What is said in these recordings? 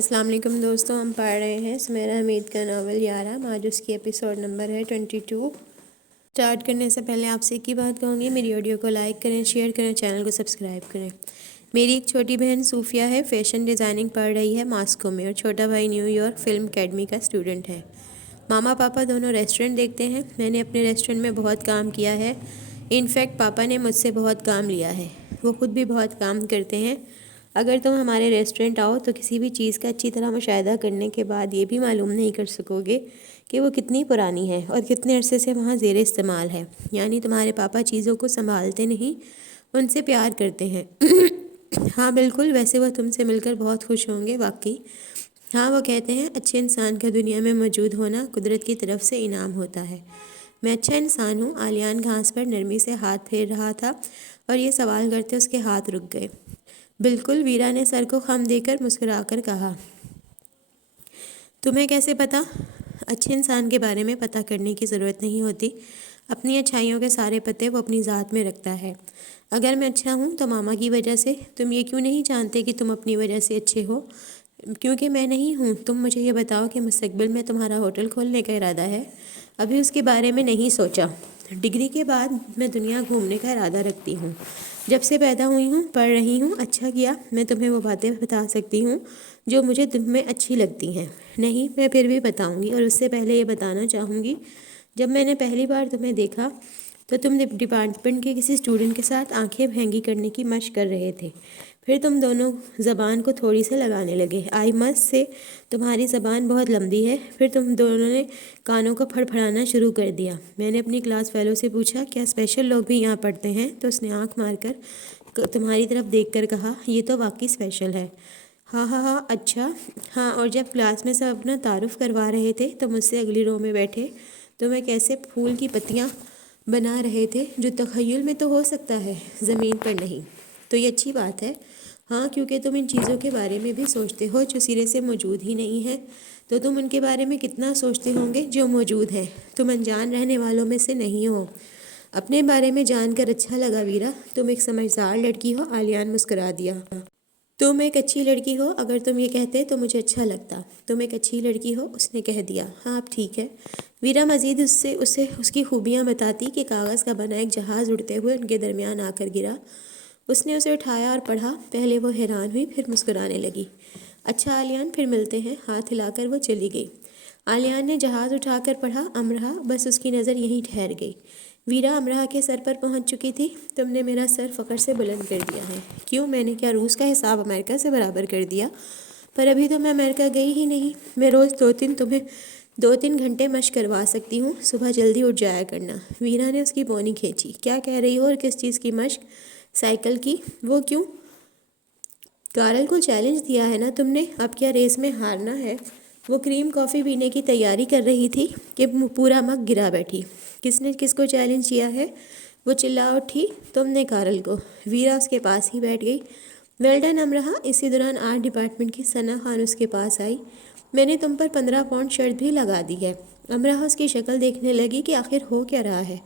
السلام علیکم دوستوں، ہم پڑھ رہے ہیں سمیرہ حمید کا ناول یارہ۔ آج اس کی ایپیسوڈ نمبر ہے 22۔ اسٹارٹ کرنے سے پہلے آپ سے ایک ہی بات کہوں گی، میری آڈیو کو لائک کریں، شیئر کریں، چینل کو سبسکرائب کریں۔ میری ایک چھوٹی بہن صوفیہ ہے، فیشن ڈیزائننگ پڑھ رہی ہے ماسکو میں، اور چھوٹا بھائی نیو یارک فلم اکیڈمی کا اسٹوڈنٹ ہے۔ ماما پاپا دونوں ریسٹورنٹ دیکھتے ہیں۔ میں نے اپنے ریسٹورنٹ میں بہت کام کیا ہے، انفیکٹ پاپا نے مجھ سے بہت کام لیا ہے۔ وہ خود بھی بہت کام کرتے ہیں۔ اگر تم ہمارے ریسٹورنٹ آؤ تو کسی بھی چیز کا اچھی طرح مشاہدہ کرنے کے بعد یہ بھی معلوم نہیں کر سکو گے کہ وہ کتنی پرانی ہے اور کتنے عرصے سے وہاں زیر استعمال ہے۔ یعنی تمہارے پاپا چیزوں کو سنبھالتے نہیں، ان سے پیار کرتے ہیں۔ ہاں بالکل، ویسے وہ تم سے مل کر بہت خوش ہوں گے واقعی۔ ہاں، وہ کہتے ہیں اچھے انسان کا دنیا میں موجود ہونا قدرت کی طرف سے انعام ہوتا ہے۔ میں اچھا انسان ہوں۔ آلیان گھاس پر نرمی سے ہاتھ پھیر رہا تھا اور یہ سوال کرتے اس کے ہاتھ رک گئے۔ بالکل، ویرا نے سر کو خم دے کر مسکرا کر کہا۔ تمہیں کیسے پتا؟ اچھے انسان کے بارے میں پتہ کرنے کی ضرورت نہیں ہوتی، اپنی اچھائیوں کے سارے پتے وہ اپنی ذات میں رکھتا ہے۔ اگر میں اچھا ہوں تو ماما کی وجہ سے۔ تم یہ کیوں نہیں جانتے کہ تم اپنی وجہ سے اچھے ہو؟ کیونکہ میں نہیں ہوں۔ تم مجھے یہ بتاؤ کہ مستقبل میں تمہارا ہوٹل کھولنے کا ارادہ ہے؟ ابھی اس کے بارے میں نہیں سوچا۔ ڈگری کے بعد میں دنیا گھومنے کا ارادہ رکھتی ہوں۔ جب سے پیدا ہوئی ہوں پڑھ رہی ہوں۔ اچھا کیا، میں تمہیں وہ باتیں بتا سکتی ہوں جو مجھے تم میں اچھی لگتی ہیں۔ نہیں، میں پھر بھی بتاؤں گی، اور اس سے پہلے یہ بتانا چاہوں گی، جب میں نے پہلی بار تمہیں دیکھا تو تم ڈپارٹمنٹ کے کسی اسٹوڈنٹ کے ساتھ آنکھیں بھینگی کرنے کی مشق کر رہے تھے۔ پھر تم دونوں زبان کو تھوڑی سے لگانے لگے۔ آئی مسٹ سے تمہاری زبان بہت لمبی ہے۔ پھر تم دونوں نے کانوں کو پھڑپھڑانا شروع کر دیا۔ میں نے اپنی کلاس فیلو سے پوچھا، کیا اسپیشل لوگ بھی یہاں پڑھتے ہیں؟ تو اس نے آنکھ مار کر تمہاری طرف دیکھ کر کہا، یہ تو واقعی اسپیشل ہے۔ ہاں ہاں ہاں، اچھا ہاں۔ اور جب کلاس میں سب اپنا تعارف کروا رہے تھے تو مجھ سے اگلی رو میں بیٹھے تمہیں کیسے پھول کی پتیاں بنا رہے تھے، جو تخیل میں تو ہو سکتا ہے، زمین پر نہیں۔ تو یہ اچھی بات ہے۔ ہاں، کیونکہ تم ان چیزوں کے بارے میں بھی سوچتے ہو جو سرے سے موجود ہی نہیں ہیں۔ تو تم ان کے بارے میں کتنا سوچتے ہوں گے جو موجود ہے۔ تم انجان رہنے والوں میں سے نہیں ہو۔ اپنے بارے میں جان کر اچھا لگا ویرا، تم ایک سمجھدار لڑکی ہو۔ آلیان مسکرا دیا۔ تم ایک اچھی لڑکی ہو۔ اگر تم یہ کہتے تو مجھے اچھا لگتا۔ تم ایک اچھی لڑکی ہو، اس نے کہہ دیا۔ ہاں اب ٹھیک ہے۔ ویرا مزید اسے اس کی خوبیاں بتاتی کہ کاغذ کا بنا ایک جہاز اڑتے ہوئے ان کے درمیان آ کر گرا۔ اس نے اسے اٹھایا اور پڑھا۔ پہلے وہ حیران ہوئی، پھر مسکرانے لگی۔ اچھا آلیان، پھر ملتے ہیں۔ ہاتھ ہلا کر وہ چلی گئی۔ آلیان نے جہاز اٹھا کر پڑھا، امرا۔ بس اس کی نظر یہیں ٹھہر گئی۔ ویرا امرا کے سر پر پہنچ چکی تھی۔ تم نے میرا سر فخر سے بلند کر دیا ہے۔ کیوں؟ میں نے کیا روس کا حساب امریکہ سے برابر کر دیا؟ پر ابھی تو میں امریکہ گئی ہی نہیں۔ میں روز تمہیں 2-3 گھنٹے مشق کروا سکتی ہوں۔ صبح جلدی اٹھ جایا کرنا۔ ویرا نے اس کی بونی کھینچی۔ کیا کہہ رہی ہو اور کس چیز کی مشق؟ سائیکل کی۔ وہ کیوں؟ کارل کو چیلنج دیا ہے نا تم نے، اب کیا ریس میں ہارنا ہے؟ وہ کریم کافی پینے کی تیاری کر رہی تھی کہ پورا مگ گرا بیٹھی۔ کس نے کس کو چیلنج کیا ہے؟ وہ چلا اٹھی۔ تم نے کارل کو۔ ویرا اس کے پاس ہی بیٹھ گئی۔ ویل ڈن امرا۔ اسی دوران آرٹ ڈپارٹمنٹ کی ثنا خان اس کے پاس آئی۔ میں نے تم پر 15 پاؤنڈ شرط بھی لگا دی ہے۔ امرا اس کی شکل دیکھنے لگی کہ آخر ہو کیا رہا ہے۔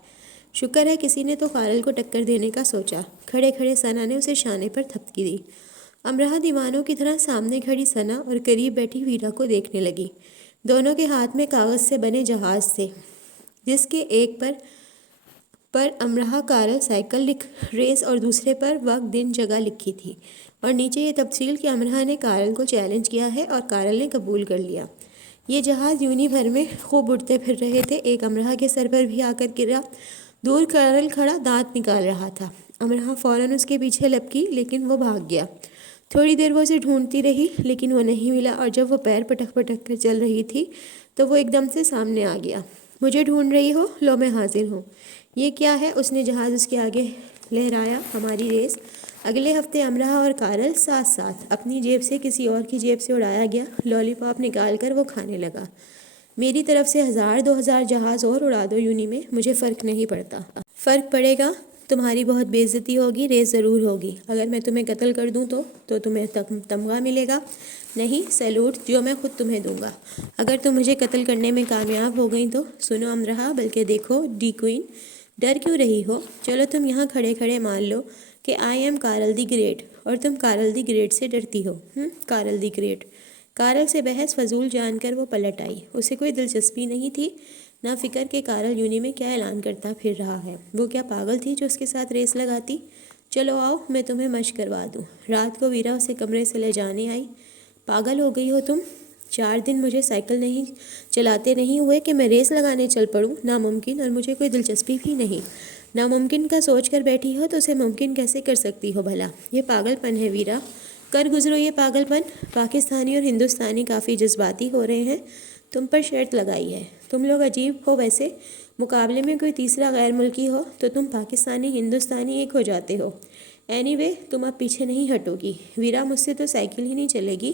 شکر ہے کسی نے تو کارل کو ٹکر دینے کا سوچا۔ کھڑے کھڑے ثنا نے اسے شانے پر تھپکی دی۔ امرا دیوانوں کی طرح سامنے کھڑی ثنا اور قریب بیٹھی ویرا کو دیکھنے لگی۔ دونوں کے ہاتھ میں کاغذ سے بنے جہاز تھے، جس کے ایک پر امرا کارل سائیکل ریس اور دوسرے پر وقت دن جگہ لکھی تھی، اور نیچے یہ تفصیل کہ امرا نے کارل کو چیلنج کیا ہے اور کارل نے قبول کر لیا۔ یہ جہاز یونی بھر میں خوب اڑتے پھر رہے تھے۔ ایک امرا کے سر پر بھی آ کر گرا۔ دور کارل کھڑا دانت نکال رہا تھا۔ امرا فوراً اس کے پیچھے لپکی، لیکن وہ بھاگ گیا۔ تھوڑی دیر وہ اسے ڈھونڈتی رہی، لیکن وہ نہیں ملا، اور جب وہ پیر پٹک پٹک کر چل رہی تھی تو وہ ایک دم سے سامنے آ گیا۔ مجھے ڈھونڈ رہی ہو؟ لو میں حاضر ہوں۔ یہ کیا ہے؟ اس نے جہاز اس کے آگے لہرایا۔ ہماری ریس۔ اگلے ہفتے امرا اور کارل ساتھ ساتھ۔ اپنی جیب سے کسی اور کی جیب سے اڑایا گیا لالی پاپ نکال کر وہ کھانے لگا۔ میری طرف سے 1000-2000 جہاز اور اڑا دو یونی میں، مجھے فرق نہیں پڑتا۔ فرق پڑے گا، تمہاری بہت بے عزتی ہوگی، ریس ضرور ہوگی۔ اگر میں تمہیں قتل کر دوں تو تمہیں تمغہ ملے گا۔ نہیں، سیلوٹ، جو میں خود تمہیں دوں گا۔ اگر تم مجھے قتل کرنے میں کامیاب ہو گئی تو سنو امرا، بلکہ دیکھو ڈی کوئن، ڈر کیوں رہی ہو؟ چلو تم یہاں کھڑے کھڑے مان لو کہ I am Karl the great, اور تم کارل دی گریٹ سے ڈرتی ہو۔ Karl the great? کارل سے بحث فضول جان کر وہ پلٹ آئی۔ اسے کوئی دلچسپی نہیں تھی، نہ فکر کہ کارل یونی میں کیا اعلان کرتا پھر رہا ہے۔ وہ کیا پاگل تھی جو اس کے ساتھ ریس لگاتی؟ چلو آؤ میں تمہیں مشق کروا دوں۔ رات کو ویرا اسے کمرے سے لے جانے آئی۔ پاگل ہو گئی ہو تم؟ 4 دن مجھے سائیکل نہیں چلاتے نہیں ہوئے کہ میں ریس لگانے چل پڑوں؟ ناممکن، اور مجھے کوئی دلچسپی بھی نہیں۔ ناممکن کا سوچ کر بیٹھی ہو تو اسے ممکن کیسے کر سکتی ہو بھلا؟ یہ پاگل پن ہے ویرا، کر گزرو یہ پاگل پن۔ پاکستانی اور ہندوستانی کافی جذباتی ہو رہے ہیں، تم پر شرط لگائی ہے۔ تم لوگ عجیب ہو ویسے، مقابلے میں کوئی تیسرا غیر ملکی ہو تو تم پاکستانی ہندوستانی ایک ہو جاتے ہو۔ اینی وے تم اب پیچھے نہیں ہٹو گی ویرا، مجھ سے تو سائیکل ہی نہیں چلے گی۔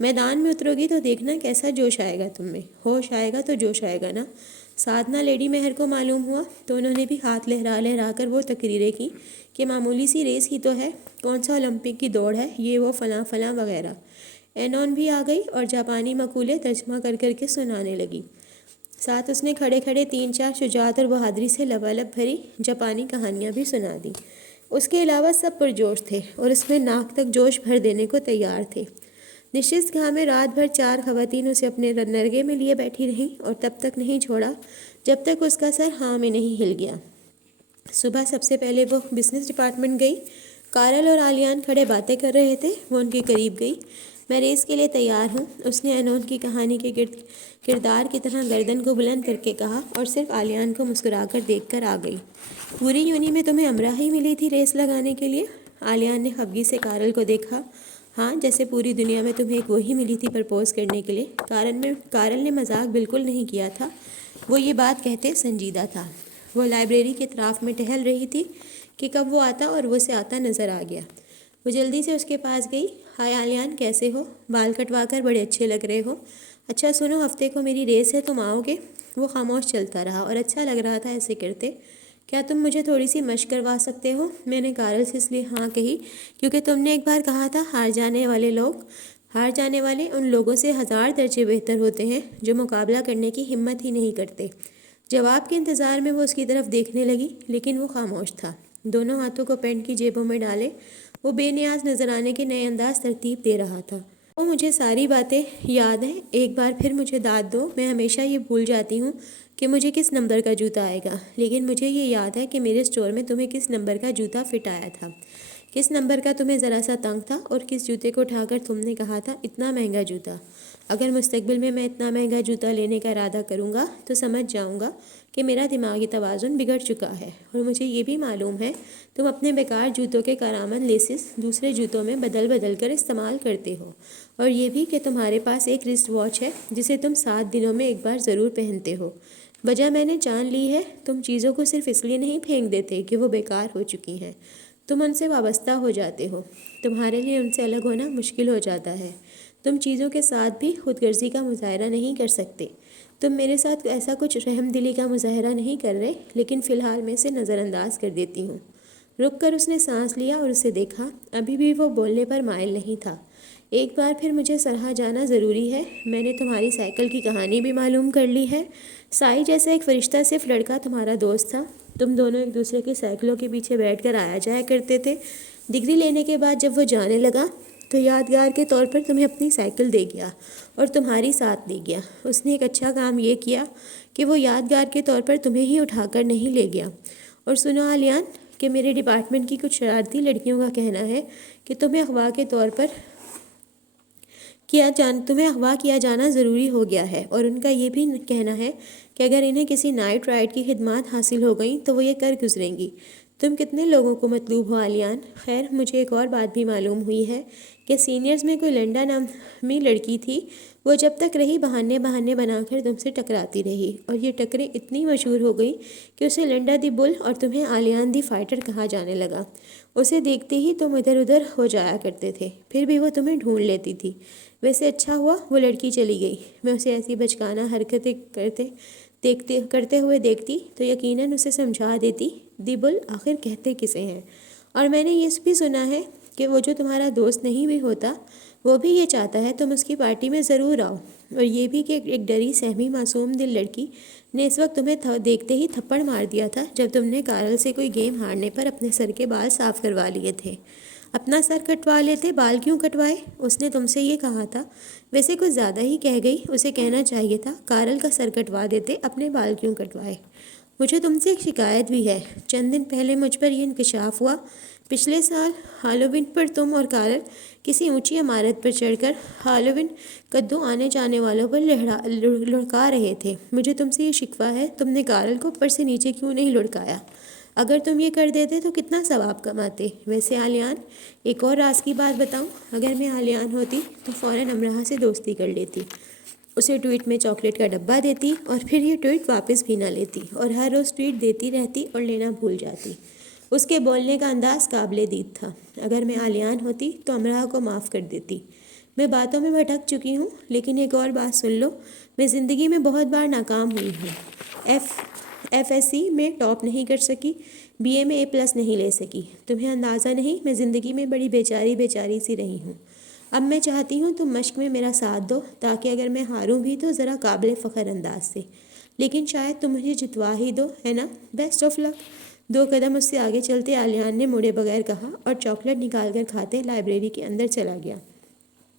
میدان میں اترو گی تو دیکھنا کیسا جوش آئے گا تم میں۔ ہوش آئے گا تو جوش آئے گا نا۔ سادھنا لیڈی مہر کو معلوم ہوا تو انہوں نے بھی ہاتھ لہرا لہرا کر وہ تقریریں کی کہ معمولی سی ریس ہی تو ہے، کون سا اولمپک کی دوڑ ہے، یہ وہ فلاں فلاں وغیرہ۔ اینون بھی آ گئی اور جاپانی مقولے ترجمہ کر کر کے سنانے لگی۔ ساتھ اس نے کھڑے کھڑے 3-4 شجاعت اور بہادری سے لبالب بھری جاپانی کہانیاں بھی سنا دیں۔ اس کے علاوہ سب پرجوش تھے اور اس میں ناک تک جوش بھر دینے کو تیار تھے۔ نشست گاہ میں رات بھر 4 خواتین اسے اپنے نرگے میں لیے بیٹھی رہیں اور تب تک نہیں چھوڑا جب تک اس کا سر ہاں میں نہیں ہل گیا۔ صبح سب سے پہلے وہ بزنس ڈپارٹمنٹ گئی۔ کارل اور آلیان کھڑے باتیں کر رہے تھے، وہ ان کے قریب گئی۔ میں ریس کے لیے تیار ہوں، اس نے اینون کی کہانی کے کردار کی طرح گردن کو بلند کر کے کہا اور صرف آلیان کو مسکرا کر دیکھ کر آ گئی۔ پوری یونی میں تمہیں امرا ہی ملی تھی ریس لگانے کے لیے؟ آلیان نے خفگی سے کارل کو دیکھا۔ ہاں، جیسے پوری دنیا میں تمہیں ایک وہی ملی تھی پرپوز کرنے کے لیے۔ کارل نے مذاق بالکل نہیں کیا تھا، وہ یہ بات کہتے سنجیدہ تھا۔ وہ لائبریری کے اطراف میں ٹہل رہی تھی کہ کب وہ آتا اور وہ اسے آتا نظر آ گیا۔ وہ جلدی سے اس کے پاس گئی۔ ہائے آلیان، کیسے ہو؟ بال کٹوا کر بڑے اچھے لگ رہے ہو۔ اچھا سنو، ہفتے کو میری ریس ہے، تم آؤ گے؟ وہ خاموش چلتا رہا اور اچھا لگ رہا تھا ایسے کرتے۔ کیا تم مجھے تھوڑی سی مشق کروا سکتے ہو؟ میں نے کارل سے اس لیے ہاں کہی کیونکہ تم نے ایک بار کہا تھا ہار جانے والے ان لوگوں سے 1000 درجے بہتر ہوتے ہیں جو مقابلہ کرنے کی ہمت ہی نہیں کرتے۔ جواب کے انتظار میں وہ اس کی طرف دیکھنے لگی، لیکن وہ خاموش تھا۔ دونوں ہاتھوں کو پینٹ کی جیبوں میں ڈالے وہ بے نیاز نظر آنے کے نئے انداز ترتیب دے رہا تھا۔ وہ مجھے ساری باتیں یاد ہیں، ایک بار پھر مجھے داد دو، میں ہمیشہ یہ بھول جاتی ہوں کہ مجھے کس نمبر کا جوتا آئے گا، لیکن مجھے یہ یاد ہے کہ میرے اسٹور میں تمہیں کس نمبر کا جوتا فٹ آیا تھا، کس نمبر کا تمہیں ذرا سا تنگ تھا، اور کس جوتے کو اٹھا کر تم نے کہا تھا اتنا مہنگا جوتا۔ اگر مستقبل میں اتنا مہنگا جوتا لینے کا ارادہ کروں گا تو سمجھ جاؤں گا کہ میرا دماغی توازن بگڑ چکا ہے، اور مجھے یہ بھی معلوم ہے تم اپنے بیکار جوتوں کے کارآمد لیسز دوسرے جوتوں میں بدل کر استعمال کرتے ہو، اور یہ بھی کہ تمہارے پاس ایک رسٹ واچ ہے جسے تم 7 دنوں میں ایک بار ضرور پہنتے ہو۔ وجہ میں نے جان لی ہے، تم چیزوں کو صرف اس لیے نہیں پھینک دیتے کہ وہ بیکار ہو چکی ہیں، تم ان سے وابستہ ہو جاتے ہو۔ تمہارے لیے ان سے الگ ہونا مشکل ہو جاتا ہے۔ تم چیزوں کے ساتھ بھی خود غرضی کا مظاہرہ نہیں کر سکتے۔ تم میرے ساتھ ایسا کچھ رحم دلی کا مظاہرہ نہیں کر رہے، لیکن فی الحال میں اسے نظر انداز کر دیتی ہوں۔ رک کر اس نے سانس لیا اور اسے دیکھا، ابھی بھی وہ بولنے پر مائل نہیں تھا۔ ایک بار پھر مجھے سراہا جانا ضروری ہے، میں نے تمہاری سائیکل کی کہانی بھی معلوم کر لی ہے۔ سائی جیسا ایک فرشتہ صرف لڑکا تمہارا دوست تھا، تم دونوں ایک دوسرے کی سائیکلوں کے پیچھے بیٹھ کر آیا جایا کرتے تھے۔ ڈگری لینے کے بعد جب وہ جانے لگا تو یادگار کے طور پر تمہیں اپنی سائیکل دے گیا اور تمہاری ساتھ لے گیا۔ اس نے ایک اچھا کام یہ کیا کہ وہ یادگار کے طور پر تمہیں ہی اٹھا کر نہیں لے گیا۔ اور سنو آلیان، کہ میرے ڈپارٹمنٹ کی کچھ شرارتی لڑکیوں کا کہنا ہے کہ تمہیں اغوا کیا جانا ضروری ہو گیا ہے، اور ان کا یہ بھی کہنا ہے کہ اگر انہیں کسی نائٹ رائڈ کی خدمات حاصل ہو گئیں تو وہ یہ کر گزریں گی۔ تم کتنے لوگوں کو مطلوب ہو آلیان؟ خیر، مجھے ایک اور بات بھی معلوم ہوئی ہے کہ سینئرز میں کوئی لنڈا نامی لڑکی تھی، وہ جب تک رہی بہانے بنا کر تم سے ٹکراتی رہی، اور یہ ٹکریں اتنی مشہور ہو گئی کہ اسے لنڈا دی بل اور تمہیں آلیان دی فائٹر کہا جانے لگا۔ اسے دیکھتے ہی تم ادھر ادھر ہو جایا کرتے تھے، پھر بھی وہ تمہیں ڈھونڈ لیتی تھی۔ ویسے اچھا ہوا وہ لڑکی چلی گئی، میں اسے ایسی بچکانہ حرکتیں کرتے ہوئے دیکھتی تو یقیناً اسے سمجھا دیتی دی بل آخر کہتے کسے ہیں۔ اور میں نے یہ بھی سنا ہے کہ وہ جو تمہارا دوست نہیں بھی ہوتا وہ بھی یہ چاہتا ہے تم اس کی پارٹی میں ضرور آؤ، اور یہ بھی کہ ایک ڈری سہمی معصوم دل لڑکی نے اس وقت تمہیں دیکھتے ہی تھپڑ مار دیا تھا جب تم نے کارل سے کوئی گیم ہارنے پر اپنے سر کے بال صاف کروا لیے تھے۔ اپنا سر کٹوا لیتے، بال کیوں کٹوائے؟ اس نے تم سے یہ کہا تھا۔ ویسے کچھ زیادہ ہی کہہ گئی، اسے کہنا چاہیے تھا کارل کا سر کٹوا دیتے، اپنے بال کیوں کٹوائے؟ مجھے تم سے ایک شکایت بھی ہے۔ چند دن پہلے مجھ پر یہ انکشاف ہوا۔ پچھلے سال ہالووین پر تم اور کارل کسی اونچی عمارت پر چڑھ کر ہالووین کدو آنے جانے والوں پر لڑکا رہے تھے۔ مجھے تم سے یہ شکوہ ہے، تم نے کارل کو اوپر سے نیچے کیوں نہیں لڑکایا؟ اگر تم یہ کر دیتے تو کتنا ثواب کماتے۔ ویسے آلیان، ایک اور راز کی بات بتاؤں، اگر میں آلیان ہوتی تو فوراً امرہ سے دوستی کر لیتی، اسے ٹویٹ میں چاکلیٹ کا ڈبہ دیتی اور پھر یہ ٹویٹ واپس بھی نہ لیتی، اور ہر روز ٹویٹ دیتی رہتی اور لینا بھول جاتی۔ اس کے بولنے کا انداز قابل دید تھا۔ اگر میں آلیان ہوتی تو امرہ کو معاف کر دیتی۔ میں باتوں میں بھٹک چکی ہوں، لیکن ایک اور بات سن لو، میں زندگی میں بہت بار ناکام ہوئی ہوں۔ ایف ایس سی میں ٹاپ نہیں کر سکی، بی اے میں A+ نہیں لے سکی۔ تمہیں اندازہ نہیں، میں زندگی میں بڑی بیچاری سی رہی ہوں۔ اب میں چاہتی ہوں تم مشق میں میرا ساتھ دو، تاکہ اگر میں ہاروں بھی تو ذرا قابل فخر انداز سے۔ لیکن شاید تم مجھے جتوا ہی دو، ہے نا؟ بیسٹ آف لک۔ 2 قدم اس سے آگے چلتے آلیان نے مڑے بغیر کہا اور چاکلیٹ نکال کر کھاتے لائبریری کے اندر چلا گیا۔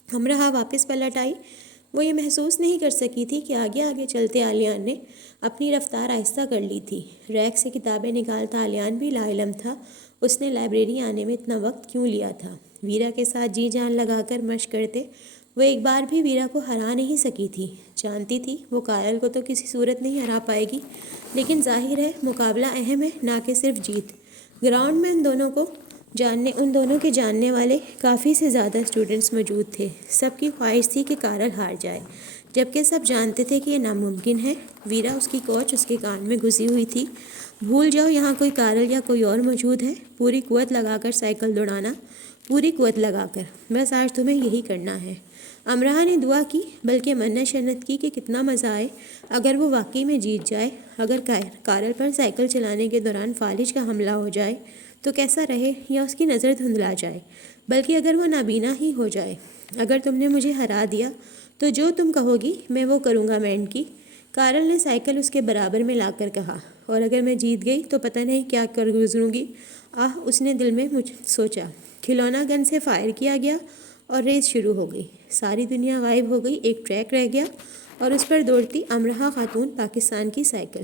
امرہ واپس پلٹ آئی۔ وہ یہ محسوس نہیں کر سکی تھی کہ آگے آگے چلتے آلیان نے اپنی رفتار آہستہ کر لی تھی۔ ریک سے کتابیں نکالتا آلیان بھی لاعلم تھا اس نے لائبریری آنے میں اتنا وقت کیوں لیا تھا۔ ویرا کے ساتھ جی جان لگا کر مشق کرتے وہ ایک بار بھی ویرا کو ہرا نہیں سکی تھی۔ جانتی تھی وہ کارل کو تو کسی صورت نہیں ہرا پائے گی، لیکن ظاہر ہے مقابلہ اہم ہے، نہ کہ صرف جیت۔ گراؤنڈ میں ان دونوں کے جاننے والے کافی سے زیادہ اسٹوڈنٹس موجود تھے۔ سب کی خواہش تھی کہ کارل ہار جائے، جبکہ سب جانتے تھے کہ یہ ناممکن ہے۔ ویرا، اس کی کوچ، اس کے کان میں گھسی ہوئی تھی۔ بھول جاؤ یہاں کوئی کارل یا کوئی اور موجود ہے۔ پوری قوت لگا کر سائیکل دوڑانا، پوری قوت لگا کر، بس آج تمہیں یہی کرنا ہے۔ امرہ نے دعا کی، بلکہ منت شنت کی کہ کتنا مزہ آئے اگر وہ واقعی میں جیت جائے۔ اگر کارل پر سائیکل چلانے کے دوران فالج کا حملہ ہو جائے تو کیسا رہے، یا اس کی نظر دھندلا جائے، بلکہ اگر وہ نابینا ہی ہو جائے۔ اگر تم نے مجھے ہرا دیا تو جو تم کہو گی میں وہ کروں گا مینڈ کی۔ کارل نے سائیکل اس کے برابر میں لا کر کہا، اور اگر میں جیت گئی تو پتہ نہیں کیا کر گزروں گی۔ اس نے دل میں سوچا۔ کھلونا گن سے فائر کیا گیا اور ریس شروع ہو گئی۔ ساری دنیا غائب ہو گئی، ایک ٹریک رہ گیا اور اس پر دوڑتی امرہ خاتون پاکستان کی سائیکل،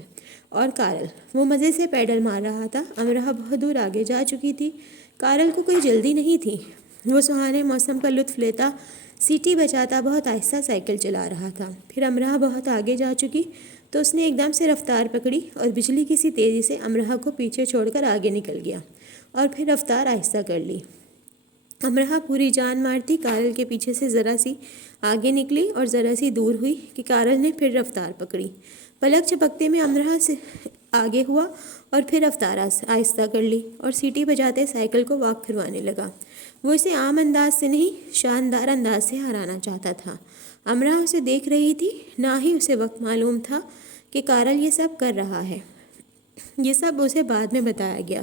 اور کارل وہ مزے سے پیڈل مار رہا تھا۔ امرہ بہت دور آگے جا چکی تھی۔ کارل کو کوئی جلدی نہیں تھی، وہ سہانے موسم کا لطف لیتا، سیٹی بجاتا بہت آہستہ سائیکل چلا رہا تھا۔ پھر امرہ بہت آگے جا چکی تو اس نے ایک دم سے رفتار پکڑی اور بجلی کی سی تیزی سے امرہ کو پیچھے چھوڑ کر آگے نکل گیا، اور پھر رفتار آہستہ کر لی۔ امرہ پوری جان مارتی کارل کے پیچھے سے ذرا سی آگے نکلی اور ذرا سی دور ہوئی کہ کارل نے پھر رفتار پکڑی۔ پلک جھپکتے میں امرہ سے آگے ہوا اور پھر رفتار آہستہ کر لی اور سیٹی بجاتے سائیکل کو واک کروانے لگا۔ وہ اسے عام انداز سے نہیں، شاندار انداز سے ہرانا چاہتا تھا۔ امرہ اسے دیکھ رہی تھی، نہ ہی اسے وقت معلوم تھا کہ کارل یہ سب کر رہا ہے۔ یہ سب اسے بعد میں بتایا گیا۔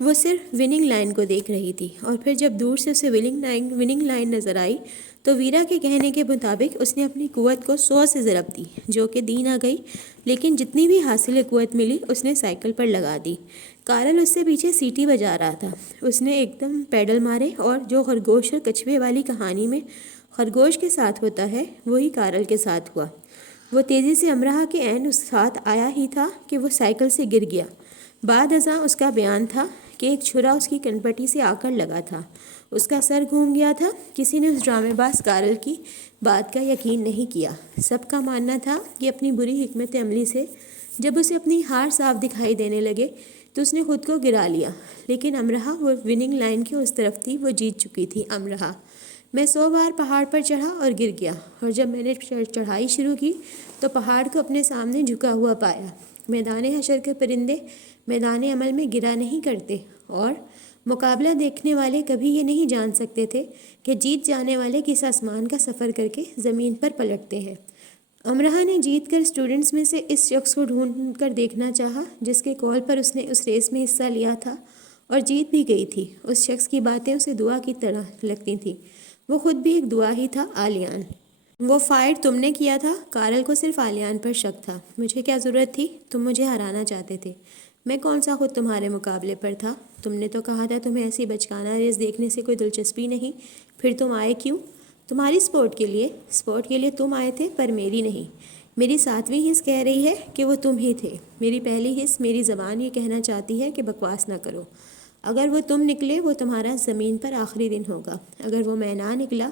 وہ صرف وننگ لائن کو دیکھ رہی تھی، اور پھر جب دور سے اسے وننگ لائن نظر آئی تو ویرا کے کہنے کے مطابق اس نے اپنی قوت کو 100 سے ضرب دی، جو کہ دی نہ گئی، لیکن جتنی بھی حاصل قوت ملی اس نے سائیکل پر لگا دی۔ کارل اس سے پیچھے سیٹی بجا رہا تھا۔ اس نے ایک دم پیڈل مارے، اور جو خرگوش اور کچھوے والی کہانی میں خرگوش کے ساتھ ہوتا ہے وہی کارل کے ساتھ ہوا۔ وہ تیزی سے امرہ کے عین اس ساتھ آیا ہی تھا کہ وہ سائیکل سے گر گیا۔ بعد ازاں اس کا بیان تھا کہ ایک چھرا اس کی کنپٹی سے آ کر لگا تھا۔ اس کا سر گھوم گیا تھا۔ کسی نے اس ڈرامے باز کارل کی بات کا یقین نہیں کیا۔ سب کا ماننا تھا کہ اپنی بری حکمت عملی سے جب اسے اپنی ہار صاف دکھائی دینے لگے تو اس نے خود کو گرا لیا، لیکن امرہ وہ وننگ لائن کے اس طرف تھی، وہ جیت چکی تھی۔ امرہ، میں 100 بار پہاڑ پر چڑھا اور گر گیا، اور جب میں نے چڑھائی شروع کی تو پہاڑ کو اپنے سامنے جھکا ہوا پایا۔ میدان حشر کے پرندے میدان عمل میں گرا نہیں کرتے، اور مقابلہ دیکھنے والے کبھی یہ نہیں جان سکتے تھے کہ جیت جانے والے کس آسمان کا سفر کر کے زمین پر پلٹتے ہیں۔ امرہ نے جیت کر اسٹوڈنٹس میں سے اس شخص کو ڈھونڈ کر دیکھنا چاہا جس کے کال پر اس نے اس ریس میں حصہ لیا تھا اور جیت بھی گئی تھی۔ اس شخص کی باتیں اسے دعا کی طرح لگتی تھیں۔ وہ خود بھی ایک دعا ہی تھا۔ آلیان، وہ فائٹ تم نے کیا تھا۔ کارل کو صرف آلیان پر شک تھا۔ مجھے کیا ضرورت تھی؟ تم مجھے ہرانا چاہتے تھے۔ میں کون سا خود تمہارے مقابلے پر تھا؟ تم نے تو کہا تھا تمہیں ایسی بچکانہ ریس دیکھنے سے کوئی دلچسپی نہیں، پھر تم آئے کیوں؟ تمہاری سپورٹ کے لیے تم آئے تھے، پر میری نہیں۔ میری ساتویں حص کہہ رہی ہے کہ وہ تم ہی تھے۔ میری پہلی حص، میری زبان یہ کہنا چاہتی ہے کہ بکواس نہ کرو۔ اگر وہ تم نکلے وہ تمہارا زمین پر آخری دن ہوگا، اگر وہ میں نہ نکلا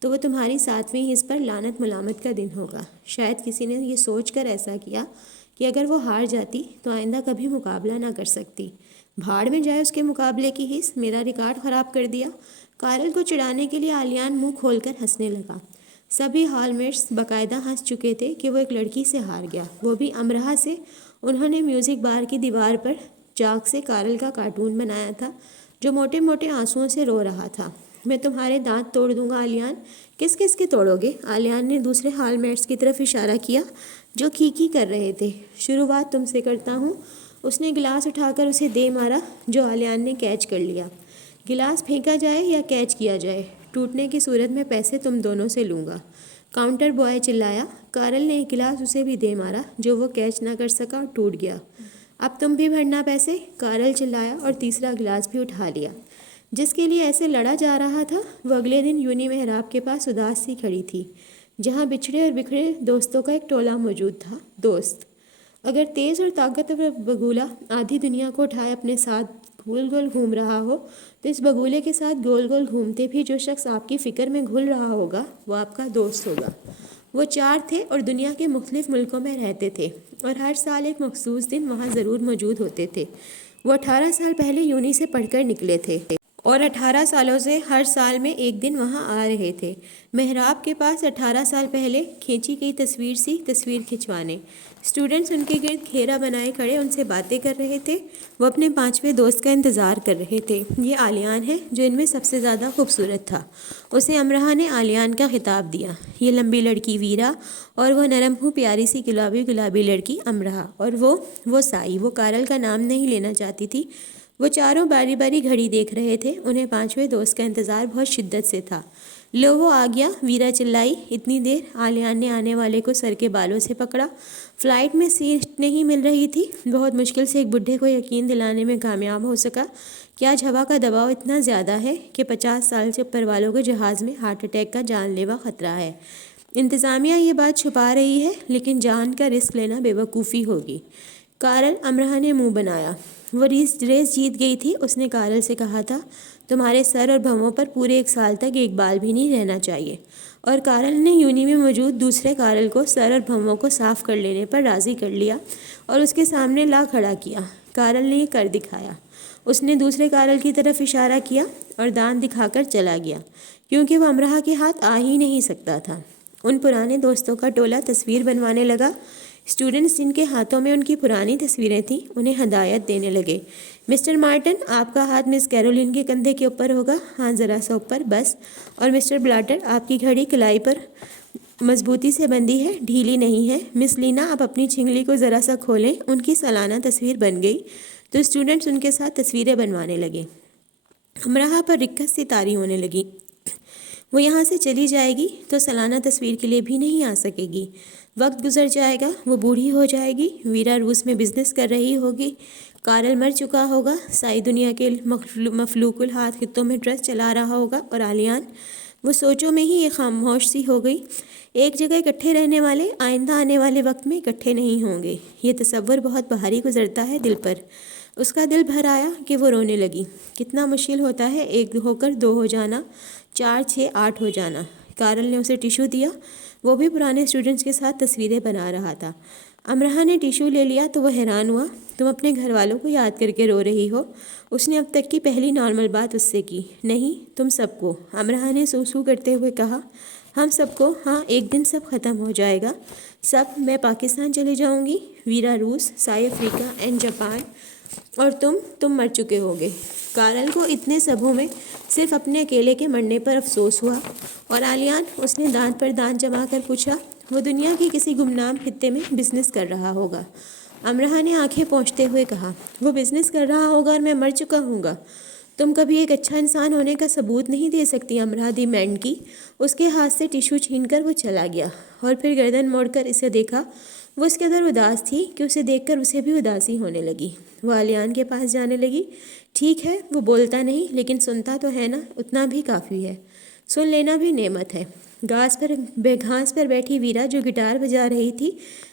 تو وہ تمہاری ساتویں حص پر لعنت ملامت کا دن ہوگا۔ شاید کسی نے یہ سوچ کر ایسا کیا کہ اگر وہ ہار جاتی تو آئندہ کبھی مقابلہ نہ کر سکتی۔ بھاڑ میں جائے اس کے مقابلے کی حص، میرا ریکارڈ خراب کر دیا۔ کارل کو چڑھانے کے لیے آلیان منہ کھول کر ہنسنے لگا۔ سبھی ہال میٹس باقاعدہ ہنس چکے تھے کہ وہ ایک لڑکی سے ہار گیا، وہ بھی امرہ سے۔ انہوں نے میوزک بار کی دیوار پر چاک سے کارل کا کارٹون بنایا تھا جو موٹے موٹے آنسوؤں سے رو رہا تھا۔ میں تمہارے دانت توڑ دوں گا آلیان۔ کس کس کے توڑو گے؟ آلیان نے دوسرے ہال میٹس کی طرف اشارہ کیا جو کھی کر رہے تھے۔ شروعات تم سے کرتا ہوں۔ اس نے گلاس اٹھا کر اسے دے مارا جو آلیان نے کیچ کر لیا۔ گلاس پھینکا جائے یا کیچ کیا جائے، ٹوٹنے کی صورت میں پیسے تم دونوں سے لوں گا، کاؤنٹر بوائے چلایا۔ کارل نے ایک گلاس اسے بھی دے مارا جو وہ کیچ نہ کر سکا اور ٹوٹ گیا۔ اب تم بھی بھرنا پیسے، کارل چلایا اور تیسرا گلاس بھی اٹھا لیا۔ جس کے لیے ایسے لڑا جا رہا تھا وہ اگلے دن یونی محراب کے پاس اداس سی کھڑی تھی، جہاں بچھڑے اور بکھرے دوستوں کا ایک ٹولہ موجود تھا۔ دوست، اگر تیز اور طاقتور بگولا آدھی دنیا کو اٹھائے اپنے ساتھ گول گول گھوم رہا ہو تو اس بگولے کے ساتھ گول گول گھومتے بھی جو شخص آپ کی فکر میں گھل رہا ہوگا وہ آپ کا دوست ہوگا۔ وہ 4 تھے اور دنیا کے مختلف ملکوں میں رہتے تھے اور ہر سال ایک مخصوص دن وہاں ضرور موجود ہوتے تھے۔ وہ 18 سال پہلے یونی سے پڑھ کر نکلے تھے اور 18 سالوں سے ہر سال میں ایک دن وہاں آ رہے تھے۔ محراب کے پاس 18 سال پہلے کھینچی گئی تصویر کھنچوانے۔ اسٹوڈنٹس ان کے گرد گھیرا بنائے کھڑے ان سے باتیں کر رہے تھے۔ وہ اپنے 5ویں دوست کا انتظار کر رہے تھے۔ یہ آلیان ہے جو ان میں سب سے زیادہ خوبصورت تھا۔ اسے امرہ نے آلیان کا خطاب دیا۔ یہ لمبی لڑکی ویرا اور وہ نرم پیاری سی گلابی لڑکی امرہ اور وہ سائی، وہ کارل کا نام نہیں لینا چاہتی تھی۔ وہ چاروں باری باری گھڑی دیکھ رہے تھے۔ انہیں 5ویں دوست کا انتظار بہت شدت سے تھا۔ لو وہ آ گیا، ویرا چلائی۔ اتنی دیر آلیان نے آنے والے کو سر کے بالوں سے پکڑا۔ فلائٹ میں سیٹ نہیں مل رہی تھی۔ بہت مشکل سے ایک بڈھے کو یقین دلانے میں کامیاب ہو سکا کہ آج ہوا کا دباؤ اتنا زیادہ ہے کہ 50 سال سے اوپر والوں کو جہاز میں ہارٹ اٹیک کا جان لیوا خطرہ ہے۔ انتظامیہ یہ بات چھپا رہی ہے لیکن جان کا رسک لینا بے وقوفی ہوگی۔ کارل، امرہ نے منہ بنایا۔ وہ ریس جیت گئی تھی۔ اس نے کارل سے کہا تھا تمہارے سر اور بھووں پر پورے 1 سال تک ایک بال بھی نہیں رہنا چاہیے، اور کارل نے یونی میں موجود دوسرے کارل کو سر اور بھووں کو صاف کر لینے پر راضی کر لیا اور اس کے سامنے لا کھڑا کیا۔ کارل نے یہ کر دکھایا۔ اس نے دوسرے کارل کی طرف اشارہ کیا اور دانت دکھا کر چلا گیا کیونکہ وہ امرہ کے ہاتھ آ ہی نہیں سکتا تھا۔ ان پرانے دوستوں کا ٹولہ تصویر بنوانے لگا۔ اسٹوڈنٹس جن کے ہاتھوں میں ان کی پرانی تصویریں تھیں انہیں ہدایت دینے لگے۔ مسٹر مارٹن، آپ کا ہاتھ مس کیرولین کے کندھے کے اوپر ہوگا، ہاں ذرا سا اوپر بس۔ اور مسٹر بلاٹر، آپ کی گھڑی کلائی پر مضبوطی سے بندھی ہے، ڈھیلی نہیں ہے۔ مس لینا، آپ اپنی چھنگلی کو ذرا سا کھولیں۔ ان کی سالانہ تصویر بن گئی تو اسٹوڈنٹس ان کے ساتھ تصویریں بنوانے لگے۔ امرہ پر رکت سی طاری ہونے لگی۔ وہ یہاں سے چلی جائے گی تو سالانہ تصویر کے لیے بھی نہیں آ سکے گی۔ وقت گزر جائے گا، وہ بوڑھی ہو جائے گی۔ ویرا روس میں بزنس کر رہی ہوگی، کارل مر چکا ہوگا، سائی دنیا کے مفلوک الحات خطوں میں ٹرسٹ چلا رہا ہوگا، اور آلیان، وہ سوچوں میں ہی ایک خاموش سی ہو گئی۔ ایک جگہ اکٹھے رہنے والے آئندہ آنے والے وقت میں اکٹھے نہیں ہوں گے۔ یہ تصور بہت بھاری گزرتا ہے دل پر۔ اس کا دل بھر آیا کہ وہ رونے لگی۔ کتنا مشکل ہوتا ہے 1 ہو کر 2 ہو جانا، 4، 6، 8 ہو جانا۔ کارل نے اسے ٹیشو دیا۔ وہ بھی پرانے اسٹوڈنٹس کے ساتھ تصویریں بنا رہا تھا۔ امرہ نے ٹیشو لے لیا تو وہ حیران ہوا۔ تم اپنے گھر والوں کو یاد کر کے رو رہی ہو؟ اس نے اب تک کی پہلی نارمل بات اس سے کی۔ نہیں، تم سب کو، امرہ نے سو کرتے ہوئے کہا۔ ہم سب کو، ہاں، ایک دن سب ختم ہو جائے گا۔ سب، میں پاکستان چلی جاؤں گی، ویرا روس، سائی افریقہ اینڈ جاپان، اور تم مر چکے ہوگے۔ کارل کو اتنے سبھوں میں صرف اپنے اکیلے کے مرنے پر افسوس ہوا۔ اور آلیان، اس نے دانت پر دانت جما کر پوچھا، وہ دنیا کے کسی گمنام خطے میں بزنس کر رہا ہوگا؟ امرہ نے آنکھیں پونچھتے ہوئے کہا، وہ بزنس کر رہا ہوگا اور میں مر چکا ہوں گا؟ تم کبھی ایک اچھا انسان ہونے کا ثبوت نہیں دے سکتی امرہ دی مینڈ کی۔ اس کے ہاتھ سے ٹیشو چھین کر وہ چلا گیا اور پھر گردن موڑ کر اسے دیکھا۔ وہ اس قدر اداس تھی کہ اسے دیکھ کر اسے بھی اداسی ہونے لگی۔ وہ آلیان کے پاس جانے لگی۔ ٹھیک ہے، وہ بولتا نہیں لیکن سنتا تو ہے نا، اتنا بھی کافی ہے۔ سن لینا بھی نعمت ہے۔ گھاس پر بیٹھی ویرا جو گٹار بجا رہی تھی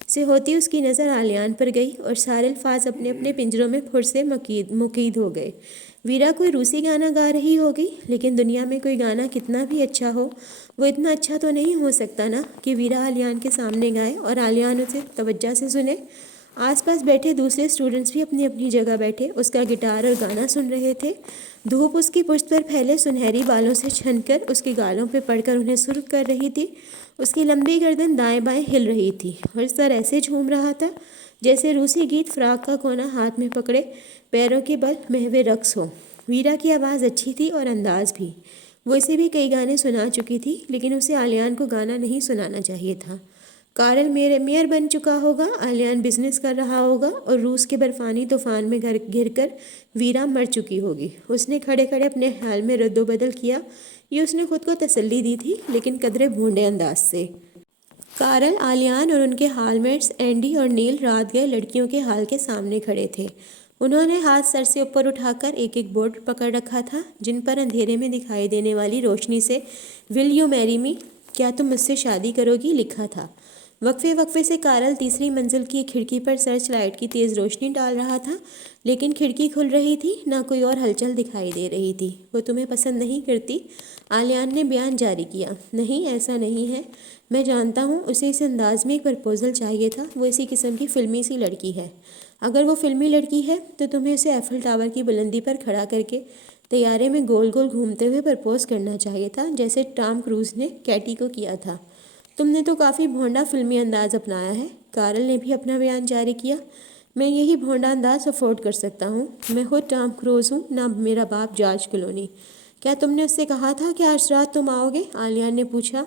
سے ہوتی اس کی نظر آلیان پر گئی اور سارے الفاظ اپنے اپنے پنجروں میں پھر سے مقید ہو گئے۔ ویرا کوئی روسی گانا گا رہی ہوگی، لیکن دنیا میں کوئی گانا کتنا بھی اچھا ہو، وہ اتنا اچھا تو نہیں ہو سکتا نا کہ ویرا آلیان کے سامنے گائے اور آلیان اسے توجہ سے سنے۔ آس پاس بیٹھے دوسرے اسٹوڈنٹس بھی اپنی اپنی جگہ بیٹھے اس کا گٹار اور گانا سن رہے تھے۔ دھوپ اس کی پشت پر پھیلے سنہری بالوں سے چھن کر اس کے گالوں پہ پڑ کر انہیں سرخ کر رہی تھی۔ اس کی لمبی گردن دائیں بائیں ہل رہی تھی اور سر ایسے جھوم رہا تھا جیسے روسی گیت فراق کا کونا ہاتھ میں پکڑے پیروں کے بل محو رقص ہو۔ ویرا کی آواز اچھی تھی اور انداز بھی۔ وہ اسے بھی کئی گانے سنا چکی تھی، لیکن اسے آلیان کو گانا نہیں سنانا چاہیے تھا۔ کارل میئر بن چکا ہوگا، آلیان بزنس کر رہا ہوگا اور روس کے برفانی طوفان میں گر کر ویرا مر چکی ہوگی۔ اس نے کھڑے کھڑے اپنے خیال میں رد و بدل کیا۔ یہ اس نے خود کو تسلی دی تھی، لیکن قدرے بھونڈے انداز سے۔ کارل، آلیان اور ان کے ہال میٹس اینڈی اور نیل رات گئے لڑکیوں کے ہال کے سامنے کھڑے تھے۔ انہوں نے ہاتھ سر سے اوپر اٹھا کر ایک ایک بورڈ پکڑ رکھا تھا جن پر اندھیرے میں دکھائی دینے والی روشنی سے ول یو میری می، کیا تم مجھ سے شادی کرو گی، لکھا تھا۔ وقفے سے کارل تیسری منزل کی ایک کھڑکی پر سرچ لائٹ کی تیز روشنی ڈال رہا تھا، لیکن کھڑکی کھل رہی تھی، نہ کوئی اور ہلچل دکھائی دے رہی تھی۔ وہ تمہیں پسند نہیں کرتی، آلیان نے بیان جاری کیا۔ نہیں، ایسا نہیں ہے، میں جانتا ہوں اسے اس انداز میں ایک پرپوزل چاہیے تھا۔ وہ اسی قسم کی فلمی سی لڑکی ہے۔ اگر وہ فلمی لڑکی ہے تو تمہیں اسے ایفل ٹاور کی بلندی پر کھڑا کر کے طیارے میں گول گول گھومتے ہوئے پرپوز کرنا چاہیے تھا، جیسے ٹام کروز نے کیٹی کو کیا تھا۔ تم نے تو کافی بھونڈا فلمی انداز اپنایا ہے۔ کارل نے بھی اپنا بیان جاری کیا۔ میں یہی بھونڈا انداز افورڈ کر سکتا ہوں۔ میں خود ٹام کروز ہوں، نہ میرا باپ جارج کلونی۔ کیا تم نے اس سے کہا تھا کہ آج رات تم آؤ گے؟ آلیان نے پوچھا۔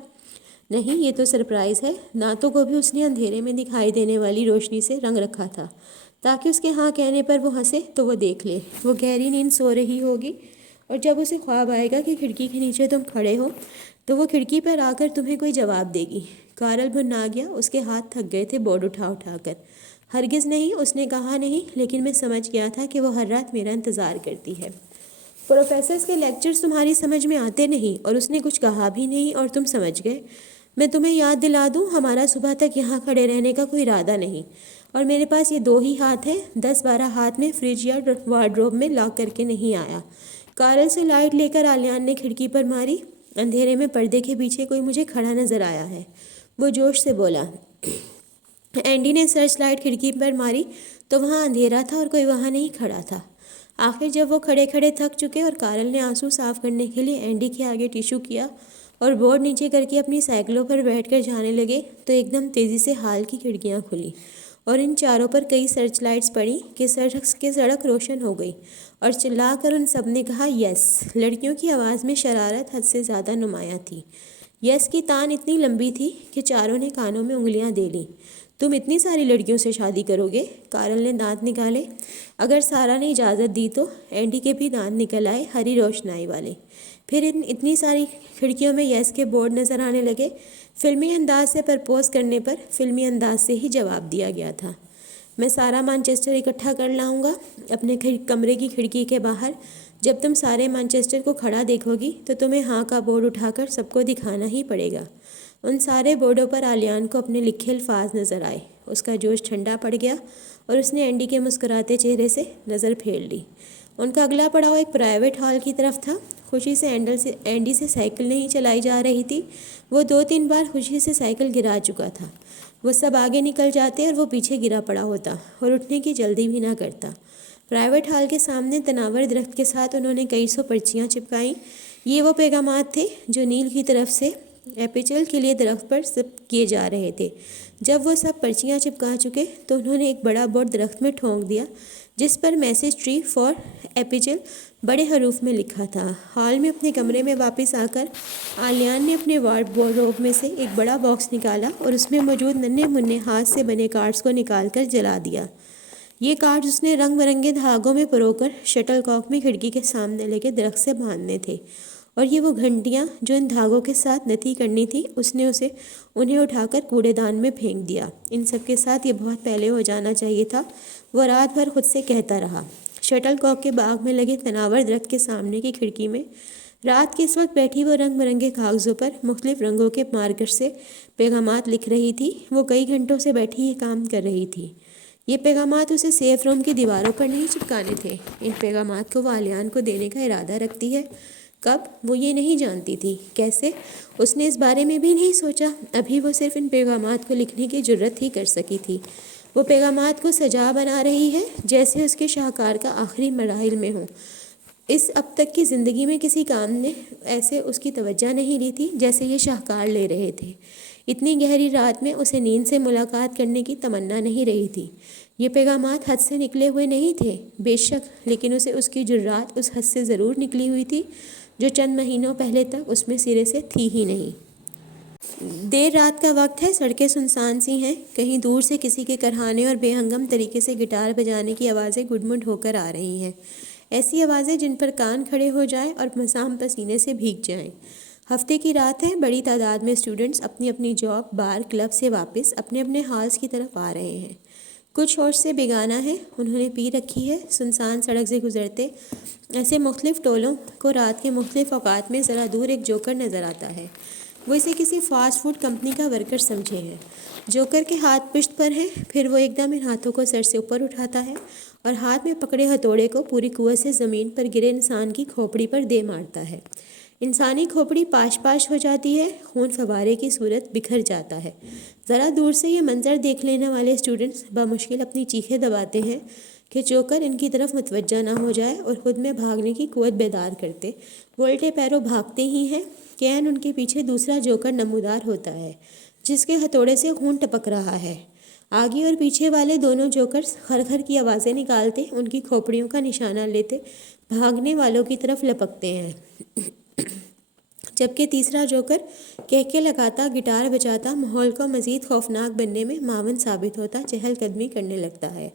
نہیں، یہ تو سرپرائز ہے۔ دانتوں کو بھی اس نے اندھیرے میں دکھائی دینے والی روشنی سے رنگ رکھا تھا تاکہ اس کے ہاں کہنے پر وہ ہنسے تو وہ دیکھ لے۔ وہ گہری نیند سو رہی ہوگی اور جب اسے خواب آئے گا کہ کھڑکی کے نیچے تم کھڑے ہو تو وہ کھڑکی پر آ کر تمہیں کوئی جواب دے گی۔ کارل بھنا گیا، اس کے ہاتھ تھک گئے تھے بورڈ اٹھا اٹھا کر۔ ہرگز نہیں، اس نے کہا نہیں، لیکن میں سمجھ گیا تھا کہ وہ ہر رات میرا انتظار کرتی ہے۔ پروفیسرز کے لیکچرز تمہاری سمجھ میں آتے نہیں اور اس نے کچھ کہا بھی نہیں اور تم سمجھ گئے۔ میں تمہیں یاد دلا دوں، ہمارا صبح تک یہاں کھڑے رہنے کا کوئی ارادہ نہیں، اور میرے پاس یہ 2 ہی ہاتھ ہیں، 10-12 ہاتھ میں فریج یا وارڈروب میں لاک کر کے نہیں آیا۔ کارل سے لائٹ لے کر آلیان نے کھڑکی پر ماری۔ اندھیرے میں پردے کے پیچھے کوئی مجھے کھڑا نظر آیا ہے، وہ جوش سے بولا۔ اینڈی نے سرچ لائٹ کھڑکی پر ماری تو وہاں اندھیرا تھا اور کوئی وہاں نہیں کھڑا تھا۔ آخر جب وہ کھڑے کھڑے تھک چکے اور کارل نے آنسو صاف کرنے کے لیے اینڈی کے آگے ٹیشو کیا اور بورڈ نیچے کر کے اپنی سائیکلوں پر بیٹھ کر جانے لگے تو ایک دم تیزی سے ہال کی کھڑکیاں کھلیں اور ان چاروں پر کئی سرچ لائٹس پڑیں کہ سڑک روشن ہو گئی، اور چلا کر ان سب نے کہا یس۔ لڑکیوں کی آواز میں شرارت حد سے زیادہ نمایاں تھی۔ یس کی تان اتنی لمبی تھی کہ چاروں نے کانوں میں انگلیاں دے لیں۔ تم اتنی ساری لڑکیوں سے شادی کرو گے؟ کارل نے دانت نکالے۔ اگر سارا نے اجازت دی تو۔ اینڈی کے بھی دانت نکل آئے، ہری روشنائی والے۔ پھر اتنی ساری کھڑکیوں میں یس کے بورڈ نظر آنے لگے۔ فلمی انداز سے پرپوز کرنے پر فلمی انداز سے ہی جواب دیا گیا تھا۔ میں سارا مانچسٹر اکٹھا کر لاؤں گا اپنے کمرے کی کھڑکی کے باہر۔ جب تم سارے مانچسٹر کو کھڑا دیکھو گی تو تمہیں ہاں کا بورڈ اٹھا کر سب کو دکھانا ہی پڑے گا۔ ان سارے بورڈوں پر آلیان کو اپنے لکھے الفاظ نظر آئے۔ اس کا جوش ٹھنڈا پڑ گیا اور اس نے اینڈی کے مسکراتے چہرے سے نظر پھیر لی۔ ان کا اگلا پڑاؤ ایک پرائیویٹ ہال کی طرف تھا۔ خوشی سے اینڈی سے سائیکل نہیں چلائی جا رہی تھی۔ وہ 2-3 بار خوشی سے سائیکل گرا چکا تھا۔ وہ سب آگے نکل جاتے اور وہ پیچھے گرا پڑا ہوتا اور اٹھنے کی جلدی بھی نہ کرتا۔ پرائیویٹ ہال کے سامنے تناور درخت کے ساتھ انہوں نے کئی سو پرچیاں چپکائیں۔ یہ وہ پیغامات تھے جو نیل کی طرف سے ایپیچل کے لیے درخت پر ضبط کیے جا رہے تھے۔ جب وہ سب پرچیاں چپکا چکے تو انہوں نے ایک بڑا بورڈ درخت میں ٹھونک دیا جس پر میسج ٹری فار ایپیچل بڑے حروف میں لکھا تھا۔ ہال میں اپنے کمرے میں واپس آ کر آلیان نے اپنے وارڈروب میں سے ایک بڑا باکس نکالا اور اس میں موجود ننھے منھے ہاتھ سے بنے کارڈز کو نکال کر جلا دیا۔ یہ کارڈز اس نے رنگ برنگے دھاگوں میں پرو کر شٹل کاک میں کھڑکی کے سامنے لگے درخت سے باندھنے تھے اور یہ وہ گھنٹیاں جو ان دھاگوں کے ساتھ نتی کرنی تھی، اس نے انہیں اٹھا کر کوڑے دان میں پھینک دیا۔ ان سب کے ساتھ یہ بہت پہلے ہو جانا چاہیے تھا، وہ رات بھر خود سے کہتا رہا۔ شٹل کاک کے باغ میں لگے تناور درخت کے سامنے کی کھڑکی میں رات کے اس وقت بیٹھی وہ رنگ برنگے کاغذوں پر مختلف رنگوں کے مارکر سے پیغامات لکھ رہی تھی۔ وہ کئی گھنٹوں سے بیٹھی یہ کام کر رہی تھی۔ یہ پیغامات اسے سیف روم کی دیواروں پر نہیں چپکانے تھے۔ ان پیغامات کو وہ آلیان کو دینے کا ارادہ رکھتی ہے۔ کب؟ وہ یہ نہیں جانتی تھی۔ کیسے؟ اس نے اس بارے میں بھی نہیں سوچا۔ ابھی وہ صرف ان پیغامات کو لکھنے کی جرت ہی کر سکی تھی۔ وہ پیغامات کو سجا بنا رہی ہے جیسے اس کے شاہکار کا آخری مراحل میں ہوں۔ اس اب تک کی زندگی میں کسی کام نے ایسے اس کی توجہ نہیں لی تھی جیسے یہ شاہکار لے رہے تھے۔ اتنی گہری رات میں اسے نیند سے ملاقات کرنے کی تمنا نہیں رہی تھی۔ یہ پیغامات حد سے نکلے ہوئے نہیں تھے، بے شک، لیکن اسے اس کی جرات اس حد سے ضرور نکلی ہوئی تھی جو چند مہینوں پہلے تک اس میں سرے سے تھی ہی نہیں۔ دیر رات کا وقت ہے، سڑکیں سنسان سی ہیں، کہیں دور سے کسی کے کرہانے اور بے ہنگم طریقے سے گٹار بجانے کی آوازیں گڈمڈ ہو کر آ رہی ہیں، ایسی آوازیں جن پر کان کھڑے ہو جائیں اور مسام پسینے سے بھیگ جائیں۔ ہفتے کی رات ہے، بڑی تعداد میں اسٹوڈنٹس اپنی اپنی جاب، بار، کلب سے واپس اپنے اپنے ہالز کی طرف آ رہے ہیں۔ کچھ ہوش سے بیگانہ ہیں، انہوں نے پی رکھی ہے۔ سنسان سڑک سے گزرتے ایسے مختلف ٹولوں کو رات کے مختلف اوقات میں ذرا دور ایک جوکر نظر آتا ہے۔ وہ اسے کسی فاسٹ فوڈ کمپنی کا ورکر سمجھے ہیں۔ جوکر کے ہاتھ پشت پر ہیں، پھر وہ ایک دم ان ہاتھوں کو سر سے اوپر اٹھاتا ہے اور ہاتھ میں پکڑے ہتھوڑے کو پوری قوت سے زمین پر گرے انسان کی کھوپڑی پر دے مارتا ہے۔ انسانی کھوپڑی پاش پاش ہو جاتی ہے، خون فوارے کی صورت بکھر جاتا ہے۔ ذرا دور سے یہ منظر دیکھ لینے والے اسٹوڈنٹس بمشکل اپنی چیخیں دباتے ہیں کہ جوکر ان کی طرف متوجہ نہ ہو جائے، اور خود میں بھاگنے کی قوت بیدار کرتے وہ الٹے پیروں بھاگتے ہی ہیں کہ عین ان کے پیچھے دوسرا جوکر نمودار ہوتا ہے جس کے ہتھوڑے سے خون ٹپک رہا ہے۔ آگے اور پیچھے والے دونوں جوکرز خر خر کی آوازیں نکالتے ان کی کھوپڑیوں کا نشانہ لیتے بھاگنے والوں کی طرف لپکتے ہیں، جبکہ تیسرا جوکر کہکے لگاتا، گٹار بجاتا، ماحول کو مزید خوفناک بننے میں معاون ثابت ہوتا چہل قدمی کرنے لگتا ہے۔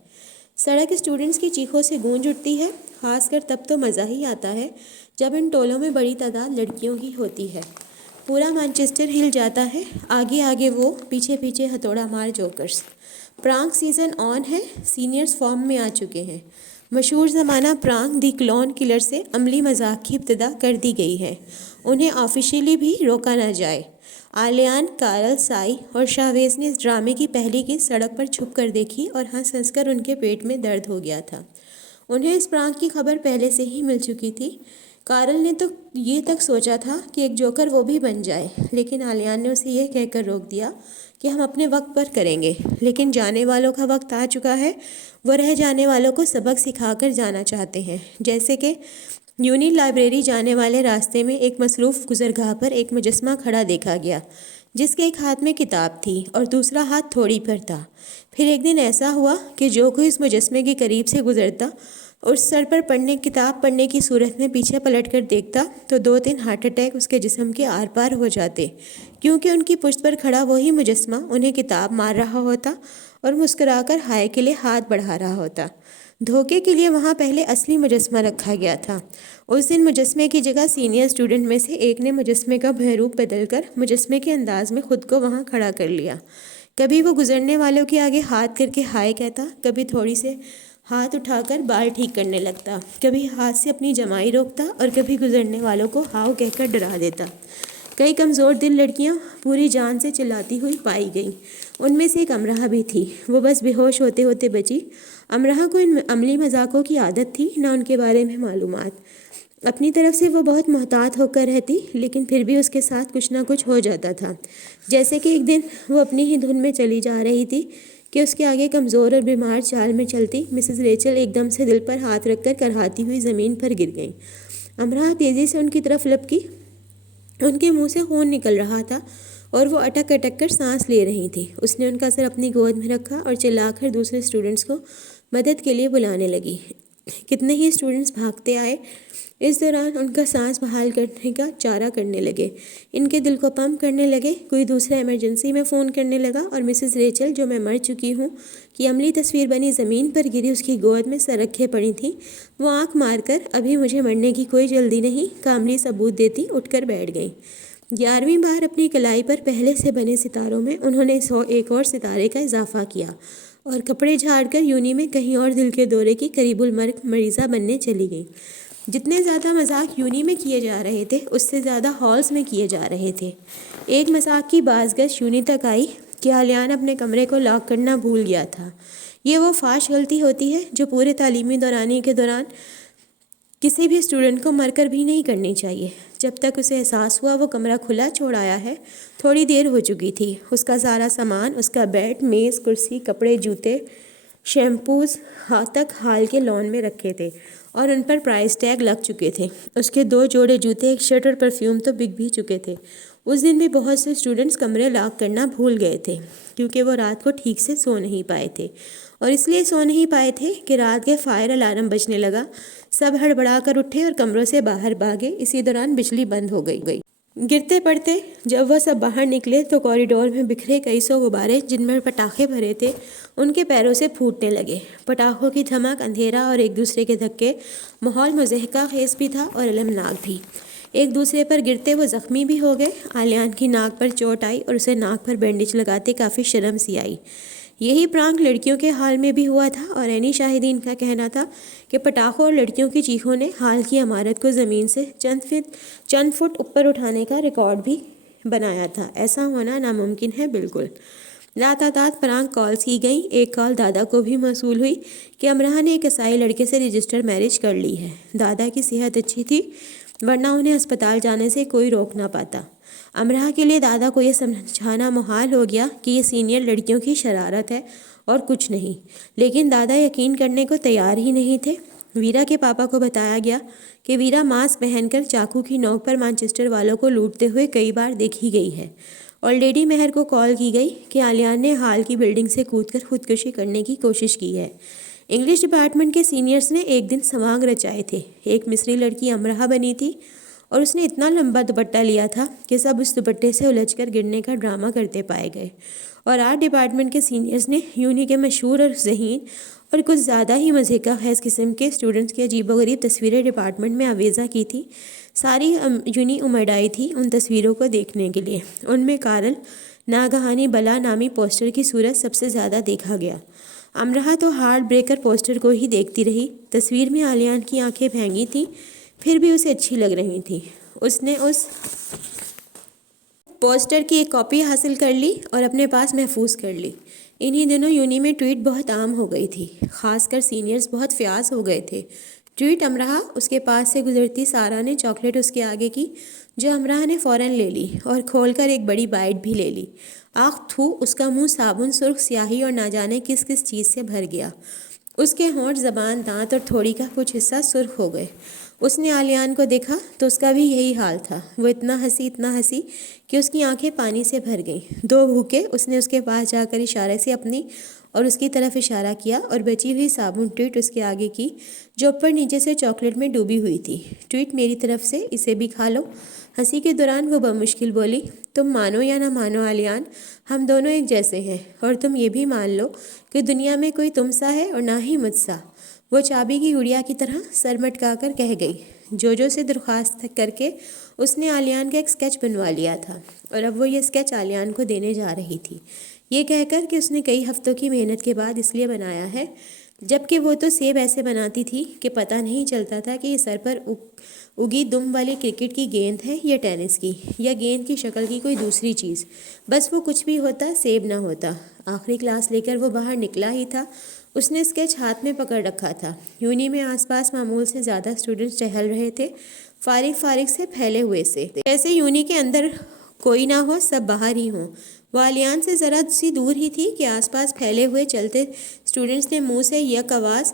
سڑک اسٹوڈنٹس کی چیخوں سے گونج اٹھتی ہے، خاص کر تب تو مزہ ہی آتا ہے جب ان ٹولوں میں بڑی تعداد لڑکیوں کی ہوتی ہے۔ پورا مانچسٹر ہل جاتا ہے، آگے آگے وہ، پیچھے پیچھے ہتھوڑا مار جوکرز۔ پرانک سیزن آن ہے، سینئرز فارم میں آ چکے ہیں۔ مشہور زمانہ پرانک دی کلون کلر سے عملی مذاق کی ابتدا کر دی گئی ہے، انہیں آفیشیلی بھی روکا نہ جائے۔ آلیان، کارل، سائی اور شاویز نے اس ڈرامے کی پہلی قسط سڑک پر چھپ کر دیکھی اور ہنس ہنس کر ان کے پیٹ میں درد ہو گیا تھا۔ انہیں اس پرانک کی خبر پہلے سے ہی مل چکی تھی۔ کارل نے تو یہ تک سوچا تھا کہ ایک جوکر وہ بھی بن جائے، لیکن آلیان نے اسے یہ کہہ کر روک دیا کہ ہم اپنے وقت پر کریں گے، لیکن جانے والوں کا وقت آ چکا ہے۔ وہ رہ جانے والوں کو سبق سکھا کر جانا چاہتے ہیں، جیسے کہ یونین لائبریری جانے والے راستے میں ایک مصروف گزرگاہ پر ایک مجسمہ کھڑا دیکھا گیا جس کے ایک ہاتھ میں کتاب تھی اور دوسرا ہاتھ تھوڑی پر تھا۔ پھر ایک دن ایسا ہوا کہ جو کوئی اس مجسمے کے قریب سے گزرتا اور سر پر کتاب پڑھنے کی صورت میں پیچھے پلٹ کر دیکھتا تو 2-3 ہارٹ اٹیک اس کے جسم کے آر پار ہو جاتے، کیونکہ ان کی پشت پر کھڑا وہی مجسمہ انہیں کتاب مار رہا ہوتا اور مسکرا کر ہائے کے لیے ہاتھ بڑھا رہا ہوتا۔ دھوکے کے لیے وہاں پہلے اصلی مجسمہ رکھا گیا تھا۔ اس دن مجسمے کی جگہ سینئر اسٹوڈنٹ میں سے ایک نے مجسمے کا بہروپ بدل کر مجسمے کے انداز میں خود کو وہاں کھڑا کر لیا۔ کبھی وہ گزرنے والوں کے آگے ہاتھ کر کے ہائے کہتا، کبھی تھوڑی سے ہاتھ اٹھا کر بال ٹھیک کرنے لگتا، کبھی ہاتھ سے اپنی جمائی روکتا اور کبھی گزرنے والوں کو ہاؤ کہہ کر ڈرا دیتا۔ کئی کمزور دل لڑکیاں پوری جان سے چلاتی ہوئی پائی گئیں، ان میں سے ایک امرہ بھی تھی۔ وہ بس بے ہوش ہوتے ہوتے بچی۔ امرہ کو ان عملی مذاقوں کی عادت تھی، نہ ان کے بارے میں معلومات۔ اپنی طرف سے وہ بہت محتاط ہو کر رہتی، لیکن پھر بھی اس کے ساتھ کچھ نہ کچھ ہو جاتا تھا۔ جیسے کہ ایک دن وہ اپنی ہی دھن میں چلی جا رہی تھی کہ اس کے آگے کمزور اور بیمار چال میں چلتی مسز ریچل ایک دم سے دل پر ہاتھ رکھ کر کرہاتی ہوئی زمین پر گر گئیں۔ امرہ تیزی سے ان کی طرف لپکی، ان کے منہ سے خون نکل رہا تھا اور وہ اٹک اٹک کر سانس لے رہی تھی۔ اس نے ان کا سر اپنی گود میں رکھا اور چلا کر دوسرے اسٹوڈنٹس کو مدد کے لیے بلانے لگی۔ کتنے ہی اسٹوڈنٹس بھاگتے آئے۔ اس دوران ان کا سانس بحال کرنے کا چارہ کرنے لگے، ان کے دل کو پمپ کرنے لگے، کوئی دوسرا ایمرجنسی میں فون کرنے لگا، اور مسز ریچل، جو میں مر چکی ہوں کی عملی تصویر بنی زمین پر گری اس کی گود میں سر رکھے پڑی تھی، وہ آنکھ مار کر ابھی مجھے مرنے کی کوئی جلدی نہیں کا عملی ثبوت دیتی اٹھ کر بیٹھ گئیں۔ 11ویں بار اپنی کلائی پر پہلے سے بنے ستاروں میں انہوں نے ایک اور ستارے کا اضافہ کیا اور کپڑے جھاڑ کر یونی میں کہیں اور دل کے دورے کی قریب المرگ مریضہ بننے چلی گئیں۔ جتنے زیادہ مذاق یونی میں کیے جا رہے تھے اس سے زیادہ ہالز میں کیے جا رہے تھے۔ ایک مذاق کی بازگشت یونی تک آئی کہ آلیان اپنے کمرے کو لاک کرنا بھول گیا تھا۔ یہ وہ فاش غلطی ہوتی ہے جو پورے تعلیمی دورانی کے دوران کسی بھی اسٹوڈنٹ کو مر کر بھی نہیں کرنی چاہیے۔ جب تک اسے احساس ہوا وہ کمرہ کھلا چھوڑ آیا ہے، تھوڑی دیر ہو چکی تھی۔ اس کا سارا سامان، اس کا بیڈ، میز، کرسی، کپڑے، جوتے، شیمپوز تک ہال کے لان میں رکھے تھے اور ان پر پرائز ٹیگ لگ چکے تھے۔ اس کے 2 جوڑے جوتے، ایک شرٹ اور پرفیوم تو بک بھی چکے تھے۔ اس دن بھی بہت سے اسٹوڈنٹس کمرے لاک کرنا بھول گئے تھے کیونکہ وہ رات کو ٹھیک سے سو نہیں پائے تھے، اور اس لیے سو نہیں پائے تھے کہ رات کے فائر الارم بجنے لگا، سب ہڑبڑا کر اٹھے اور کمروں سے باہر بھاگے۔ اسی دوران بجلی بند ہو گئی۔ گرتے پڑتے جب وہ سب باہر نکلے تو کوریڈور میں بکھرے کئی سو غبارے جن میں پٹاخے بھرے تھے ان کے پیروں سے پھوٹنے لگے۔ پٹاخوں کی دھمک، اندھیرا اور ایک دوسرے کے دھکے، ماحول مضحکہ خیز بھی تھا اور المناک بھی۔ ایک دوسرے پر گرتے وہ زخمی بھی ہو گئے۔ آلیان کی ناک پر چوٹ آئی اور اسے ناک پر بینڈیج لگاتے کافی شرم سی آئی۔ یہی پرانک لڑکیوں کے حال میں بھی ہوا تھا، اور عینی شاہدین کا کہنا تھا کہ پٹاخوں اور لڑکیوں کی چیخوں نے حال کی عمارت کو زمین سے چند فٹ اوپر اٹھانے کا ریکارڈ بھی بنایا تھا۔ ایسا ہونا ناممکن ہے بالکل۔ لاتعداد پرانک کالز کی گئیں۔ ایک کال دادا کو بھی موصول ہوئی کہ امرہ نے ایک عیسائی لڑکے سے رجسٹر میرج کر لی ہے۔ دادا کی صحت اچھی تھی ورنہ انہیں ہسپتال جانے سے کوئی روک نہ پاتا۔ امرہ کے لیے دادا کو یہ سمجھانا محال ہو گیا کہ یہ سینئر لڑکیوں کی شرارت ہے اور کچھ نہیں، لیکن دادا یقین کرنے کو تیار ہی نہیں تھے۔ ویرا کے پاپا کو بتایا گیا کہ ویرا ماسک پہن کر چاقو کی نوک پر مانچسٹر والوں کو لوٹتے ہوئے کئی بار دیکھی گئی ہے، اور لیڈی مہر کو کال کی گئی کہ آلیان نے ہال کی بلڈنگ سے کود کر خودکشی کرنے کی کوشش کی ہے۔ انگلش ڈپارٹمنٹ کے سینئرز نے ایک دن سمانگ رچائے تھے۔ ایک مصری لڑکی امرہ بنی تھی اور اس نے اتنا لمبا دوپٹہ لیا تھا کہ سب اس دوپٹے سے الجھ کر گرنے کا ڈرامہ کرتے پائے گئے، اور آرٹ ڈپارٹمنٹ کے سینئرز نے یونی کے مشہور اور ذہین اور کچھ زیادہ ہی مضحکہ خیز قسم کے اسٹوڈنٹس کی عجیب و غریب تصویریں ڈپارٹمنٹ میں آویزاں کی تھی۔ ساری یونی امڑ آئی تھی ان تصویروں کو دیکھنے کے لیے۔ ان میں کارل ناگہانی بلا نامی پوسٹر کی صورت سب سے زیادہ دیکھا گیا۔ امرہ تو ہارٹ بریکر پوسٹر کو ہی دیکھتی رہی۔ تصویر میں آلیان کی آنکھیں بھینگی تھیں، پھر بھی اسے اچھی لگ رہی تھیں۔ اس نے اس پوسٹر کی ایک کاپی حاصل کر لی اور اپنے پاس محفوظ کر لی۔ انہی دنوں یونی میں ٹویٹ بہت عام ہو گئی تھی، خاص کر سینئرز بہت فیاض ہو گئے تھے۔ ٹویٹ امرہ، اس کے پاس سے گزرتی سارا نے چاکلیٹ اس کے آگے کی جو امرہ نے فوراً لے لی اور کھول کر ایک بڑی بائٹ بھی لے لی۔ آخ تھو، اس کا منہ صابن، سرخ سیاہی اور نہ جانے کس کس چیز سے بھر گیا۔ اس کے ہونٹ، زبان، دانت اور تھوڑی کا کچھ حصہ سرخ ہو گئے۔ اس نے آلیان کو دیکھا تو اس کا بھی یہی حال تھا۔ وہ اتنا ہنسی کہ اس کی آنکھیں پانی سے بھر گئیں۔ دو بھوکے، اس نے اس کے پاس جا کر اشارے سے اپنی اور اس کی طرف اشارہ کیا اور بچی ہوئی صابن ٹویٹ اس کے آگے کی جو اوپر نیچے سے چاکلیٹ میں ڈوبی ہوئی تھی۔ ٹویٹ میری طرف سے، اسے بھی کھا لو۔ ہنسی کے دوران وہ بمشکل بولی، تم مانو یا نہ مانو آلیان، ہم دونوں ایک جیسے ہیں، اور تم یہ بھی مان لو کہ دنیا میں کوئی تم سا ہے اور نہ ہی مجھ سا۔ وہ چابی کی گڑیا کی طرح سر مٹکا کر کہہ گئی۔ جو سے درخواست کر کے اس نے آلیان کا ایک اسکیچ بنوا لیا تھا اور اب وہ یہ اسکیچ آلیان کو دینے جا رہی تھی، یہ کہہ کر کہ اس نے کئی ہفتوں کی محنت کے بعد اس لیے بنایا ہے، جبکہ وہ تو سیب ایسے بناتی تھی کہ پتہ نہیں چلتا تھا کہ یہ سر پر اگی دم والی کرکٹ کی گیند ہے یا ٹینس کی یا گیند کی شکل کی کوئی دوسری چیز۔ بس وہ کچھ بھی ہوتا، سیب نہ ہوتا۔ آخری کلاس لے کر وہ باہر نکلا ہی تھا۔ اس نے اسکیچ ہاتھ میں پکڑ رکھا تھا۔ یونی میں آس پاس معمول سے زیادہ اسٹوڈنٹس ٹہل رہے تھے، فارغ سے پھیلے ہوئے سے، جیسے یونی کے اندر کوئی نہ ہو، سب باہر ہی ہوں۔ وہ آلیان سے ذرا سی دور ہی تھی کہ آس پاس پھیلے ہوئے چلتے اسٹوڈنٹس نے منہ سے یک آواز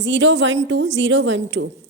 012 012।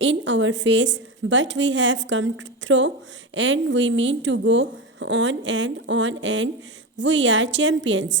in our face, but we have come through and we mean to go on and we are champions।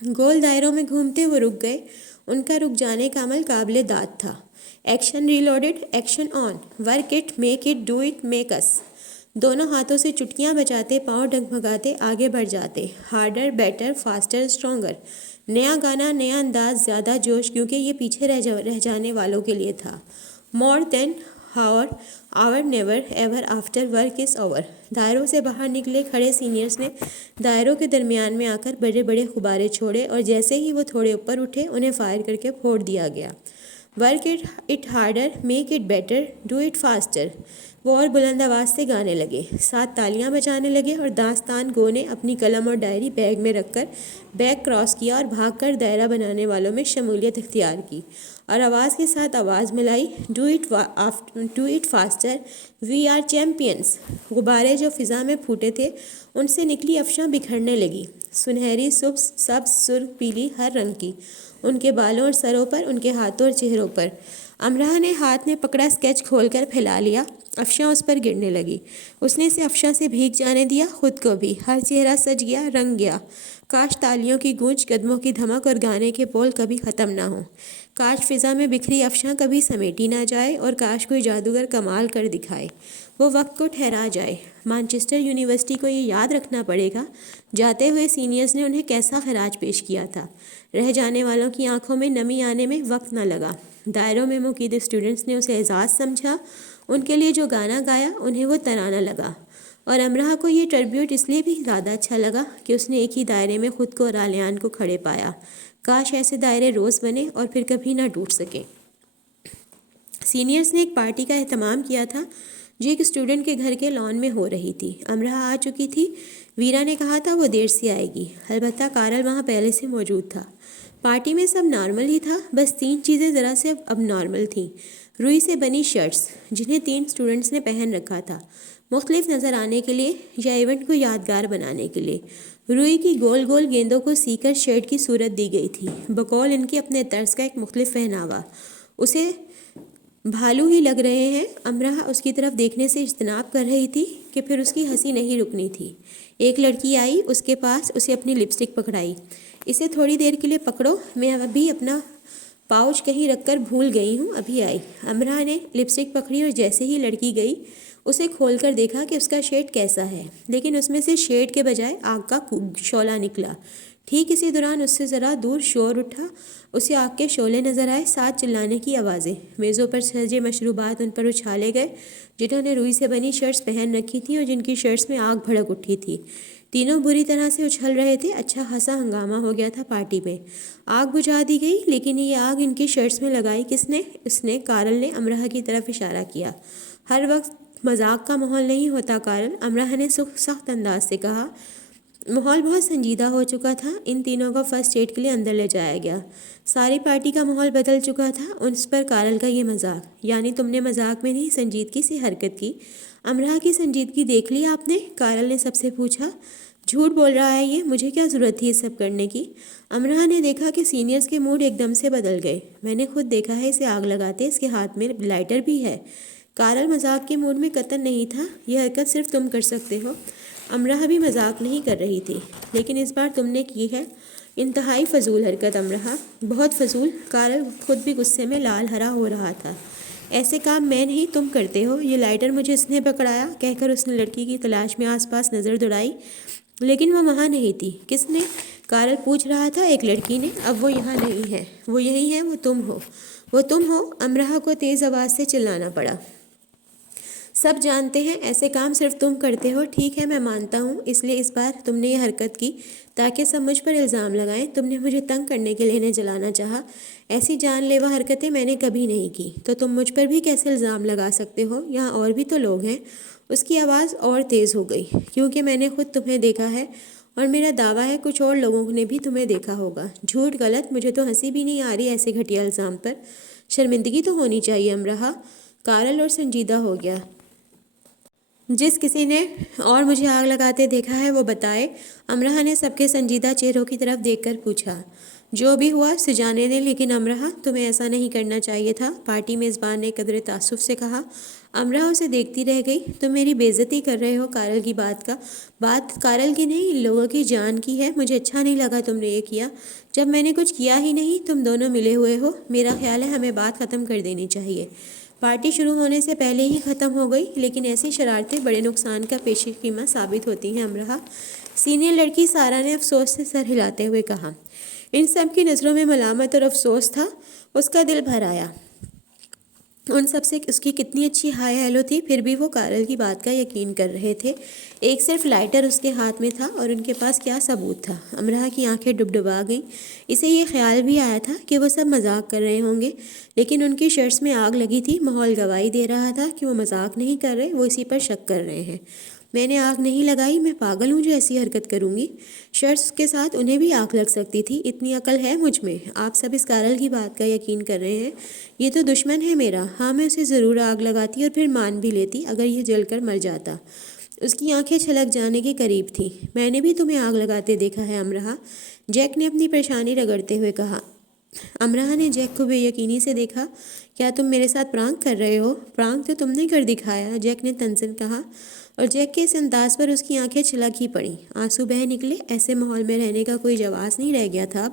گول دائروں میں گھومتے وہ رک گئے۔ ان کا رک جانے کا عمل قابل داد تھا۔ Action reloaded, action on, work it, make it, do it, make us. دونوں ہاتھوں سے چٹکیاں بجاتے، پاؤں ڈگمگاتے آگے بڑھ جاتے۔ Harder, better, faster, stronger. نیا گانا، نیا انداز، زیادہ جوش، کیونکہ یہ پیچھے رہ جانے والوں کے لیے تھا۔ More than hour, hour never ever after work is over. دائروں سے باہر نکلے کھڑے سینئرز نے دائروں کے درمیان میں آ کر بڑے بڑے غبارے چھوڑے، اور جیسے ہی وہ تھوڑے اوپر اٹھے انہیں فائر کر کے پھوڑ دیا گیا۔ Work it harder, make it better, do it faster. وہ اور بلند آواز سے گانے لگے، ساتھ تالیاں بجانے لگے، اور داستان گو نے اپنی قلم اور ڈائری بیگ میں رکھ کر بیگ کراس کیا اور بھاگ کر دائرہ بنانے والوں میں شمولیت اختیار کی، اور آواز کے ساتھ آواز ملائی، do it faster, we are champions. غبارے جو فضا میں پھوٹے تھے ان سے نکلی افشاں بکھرنے لگی، سنہری، سبز، سرخ، پیلی، ہر رنگ کی، ان کے بالوں اور سروں پر، ان کے ہاتھوں اور چہروں پر۔ امرا نے ہاتھ میں پکڑا اسکیچ کھول کر پھیلا لیا، افشاں اس پر گرنے لگی۔ اس نے اسے افشاں سے بھیگ جانے دیا، خود کو بھی۔ ہر چہرہ سج گیا، رنگ گیا۔ کاش تالیوں کی گونج، قدموں کی دھمک اور گانے کے بول کبھی ختم نہ ہوں۔ کاش فضا میں بکھری افشاں کبھی سمیٹی نہ جائے، اور کاش کوئی جادوگر کمال کر دکھائے، وہ وقت کو ٹھہرا جائے۔ مانچسٹر یونیورسٹی کو یہ یاد رکھنا پڑے گا جاتے ہوئے سینئرز نے انہیں کیسا خراج پیش کیا تھا۔ رہ جانے والوں کی آنکھوں میں نمی آنے میں وقت نہ لگا۔ دائروں میں مقید اسٹوڈنٹس نے اسے اعزاز سمجھا، ان کے لیے جو گانا گایا انہیں وہ ترانہ لگا، اور امرا کو یہ ٹربیوٹ اس لیے بھی زیادہ اچھا لگا کہ اس نے ایک ہی دائرے میں خود کو اور عالیان کو کھڑے پایا۔ کاش ایسے دائرے روز بنے اور پھر کبھی نہ ٹوٹ سکیں۔ سینئرز نے ایک پارٹی کا اہتمام کیا تھا جو ایک اسٹوڈنٹ کے گھر کے لان میں ہو رہی تھی۔ امرا آ چکی تھی، ویرا نے کہا تھا وہ دیر سے آئے گی، البتہ کارل وہاں پہلے سے موجود تھا۔ پارٹی میں سب نارمل ہی تھا، بس 3 چیزیں ذرا سے اب نارمل تھیں۔ روئی سے بنی شرٹس جنہیں 3 اسٹوڈنٹس نے پہن رکھا تھا، مختلف نظر آنے کے لیے یا ایونٹ کو یادگار بنانے کے لیے۔ روئی کی گول گول گیندوں کو سی کر شرٹ کی صورت دی گئی تھی، بقول ان کے اپنے طرز کا ایک مختلف پہناوا۔ اسے بھالو ہی لگ رہے ہیں۔ امرا اس کی طرف دیکھنے سے اجتناب کر رہی تھی کہ پھر اس کی ہنسی نہیں رکنی تھی۔ ایک لڑکی آئی اس کے پاس، اسے اپنی لپسٹک پکڑائی۔ اسے تھوڑی دیر کے لیے پکڑو، میں ابھی اپنا پاؤچ کہیں رکھ کر بھول گئی ہوں، ابھی آئی۔ امرا نے لپسٹک پکڑی اور جیسے ہی لڑکی گئی اسے کھول کر دیکھا کہ اس کا شیڈ کیسا ہے، لیکن اس میں سے شیڈ کے بجائے آگ کا شعلہ نکلا۔ ٹھیک اسی دوران اس سے ذرا دور شور اٹھا، اسے آگ کے شعلے نظر آئے، ساتھ چلانے کی آوازیں۔ میزوں پر سجے مشروبات ان پر اچھالے گئے جنہوں نے روئی سے بنی شرٹس پہن رکھی تھیں اور جن کی شرٹس میں آگ بھڑک اٹھی تھی۔ تینوں بری طرح سے اچھل رہے تھے۔ اچھا خاصا ہنگامہ ہو گیا تھا پارٹی میں۔ آگ بجھا دی گئی، لیکن یہ آگ ان کی شرٹس میں لگائی کس نے؟ اس نے، کارل نے امرا کی طرف اشارہ کیا۔ ہر وقت مذاق کا ماحول نہیں ہوتا کارل، امرا نے سخت انداز سے کہا۔ ماحول بہت سنجیدہ ہو چکا تھا۔ ان تینوں کو فرسٹ ایڈ کے لیے اندر لے جایا گیا۔ ساری پارٹی کا ماحول بدل چکا تھا۔ اس پر کارل کا یہ مذاق، یعنی تم نے مذاق میں نہیں سنجیدگی سے حرکت کی۔ امرا کی سنجیدگی دیکھ لی آپ نے؟ کارل نے سب سے پوچھا۔ جھوٹ بول رہا ہے یہ، مجھے کیا ضرورت تھی یہ سب کرنے کی؟ امرا نے دیکھا کہ سینئرز کے موڈ ایک دم سے بدل گئے۔ میں نے خود دیکھا ہے اسے آگ لگاتے، اس کے ہاتھ میں لائٹر بھی ہے۔ کارل مذاق کے موڈ میں قطعاً نہیں تھا، یہ حرکت صرف تم کر سکتے ہو۔ امرا بھی مذاق نہیں کر رہی تھی، لیکن اس بار تم نے کی ہے انتہائی فضول حرکت امرا، بہت فضول۔ کارل خود بھی غصے میں لال ہرا ہو رہا تھا۔ ایسے کام میں نہیں تم کرتے ہو، یہ لائٹر مجھے اس نے پکڑایا، کہہ کر اس نے لڑکی کی تلاش میں آس پاس نظر دوڑائی، لیکن وہ وہاں نہیں تھی۔ کس نے؟ کارل پوچھ رہا تھا۔ ایک لڑکی نے۔ اب وہ یہاں نہیں ہے، وہ یہی ہے، وہ تم ہو، وہ تم ہو۔ امرا کو تیز آواز سے چلانا پڑا۔ سب جانتے ہیں ایسے کام صرف تم کرتے ہو۔ ٹھیک ہے میں مانتا ہوں، اس لیے اس بار تم نے یہ حرکت کی تاکہ سب مجھ پر الزام لگائیں۔ تم نے مجھے تنگ کرنے کے لیے انہیں جلانا چاہا۔ ایسی جان لیوا حرکتیں میں نے کبھی نہیں کی، تو تم مجھ پر بھی کیسے الزام لگا سکتے ہو؟ یہاں اور بھی تو لوگ ہیں۔ اس کی آواز اور تیز ہو گئی، کیونکہ میں نے خود تمہیں دیکھا ہے، اور میرا دعویٰ ہے کچھ اور لوگوں نے بھی تمہیں دیکھا ہوگا۔ جھوٹ، غلط، مجھے تو ہنسی بھی نہیں آ رہی ایسے گھٹیا الزام پر۔ شرمندگی تو ہونی چاہیے امرا۔ کارل اور سنجیدہ ہو گیا۔ جس کسی نے اور مجھے آگ لگاتے دیکھا ہے وہ بتائے، امرا نے سب کے سنجیدہ چہروں کی طرف دیکھ کر پوچھا۔ جو بھی ہوا اسے جانے دیں، لیکن امرہ تمہیں ایسا نہیں کرنا چاہیے تھا، پارٹی میزبان نے قدر تعصب سے کہا۔ امرہ اسے دیکھتی رہ گئی۔ تم میری بے عزتی کر رہے ہو کارل کی بات کارل کی نہیں، ان لوگوں کی جان کی ہے۔ مجھے اچھا نہیں لگا تم نے یہ کیا، جب میں نے کچھ کیا ہی نہیں۔ تم دونوں ملے ہوئے ہو، میرا خیال ہے ہمیں بات ختم کر دینی چاہیے۔ پارٹی شروع ہونے سے پہلے ہی ختم ہو گئی، لیکن ایسی شرارتیں بڑے نقصان کا پیش خیمہ ثابت ہوتی ہیں امرہ، سینئر لڑکی سارا نے افسوس سے سر ہلاتے ہوئے کہا۔ ان سب کی نظروں میں ملامت اور افسوس تھا۔ اس کا دل بھر آیا، ان سب سے اس کی کتنی اچھی ہائی ہیلو تھی، پھر بھی وہ کارل کی بات کا یقین کر رہے تھے۔ ایک صرف لائٹر اس کے ہاتھ میں تھا، اور ان کے پاس کیا ثبوت تھا؟ امرہ کی آنکھیں ڈبڈبا گئیں۔ اسے یہ خیال بھی آیا تھا کہ وہ سب مذاق کر رہے ہوں گے، لیکن ان کی شرٹس میں آگ لگی تھی۔ ماحول گواہی دے رہا تھا کہ وہ مذاق نہیں کر رہے، وہ اسی پر شک کر رہے ہیں۔ میں نے آگ نہیں لگائی، میں پاگل ہوں جو ایسی حرکت کروں گی؟ شرٹس کے ساتھ انہیں بھی آگ لگ سکتی تھی، اتنی عقل ہے مجھ میں۔ آپ سب اس کارل کی بات کا یقین کر رہے ہیں؟ یہ تو دشمن ہے میرا۔ ہاں، میں اسے ضرور آگ لگاتی اور پھر مان بھی لیتی اگر یہ جل کر مر جاتا۔ اس کی آنکھیں چھلک جانے کے قریب تھیں۔ میں نے بھی تمہیں آگ لگاتے دیکھا ہے امرہ، جیک نے اپنی پریشانی رگڑتے ہوئے کہا۔ امرہ نے جیک کو بے یقینی سے دیکھا۔ کیا تم میرے ساتھ پرانک کر رہے ہو؟ پرانک تو تم نے کر دکھایا، جیک نے تنزن کہا، اور جیک کے اس انداز پر اس کی آنکھیں چھلک ہی پڑیں، آنسو بہہ نکلے۔ ایسے ماحول میں رہنے کا کوئی جواز نہیں رہ گیا تھا اب۔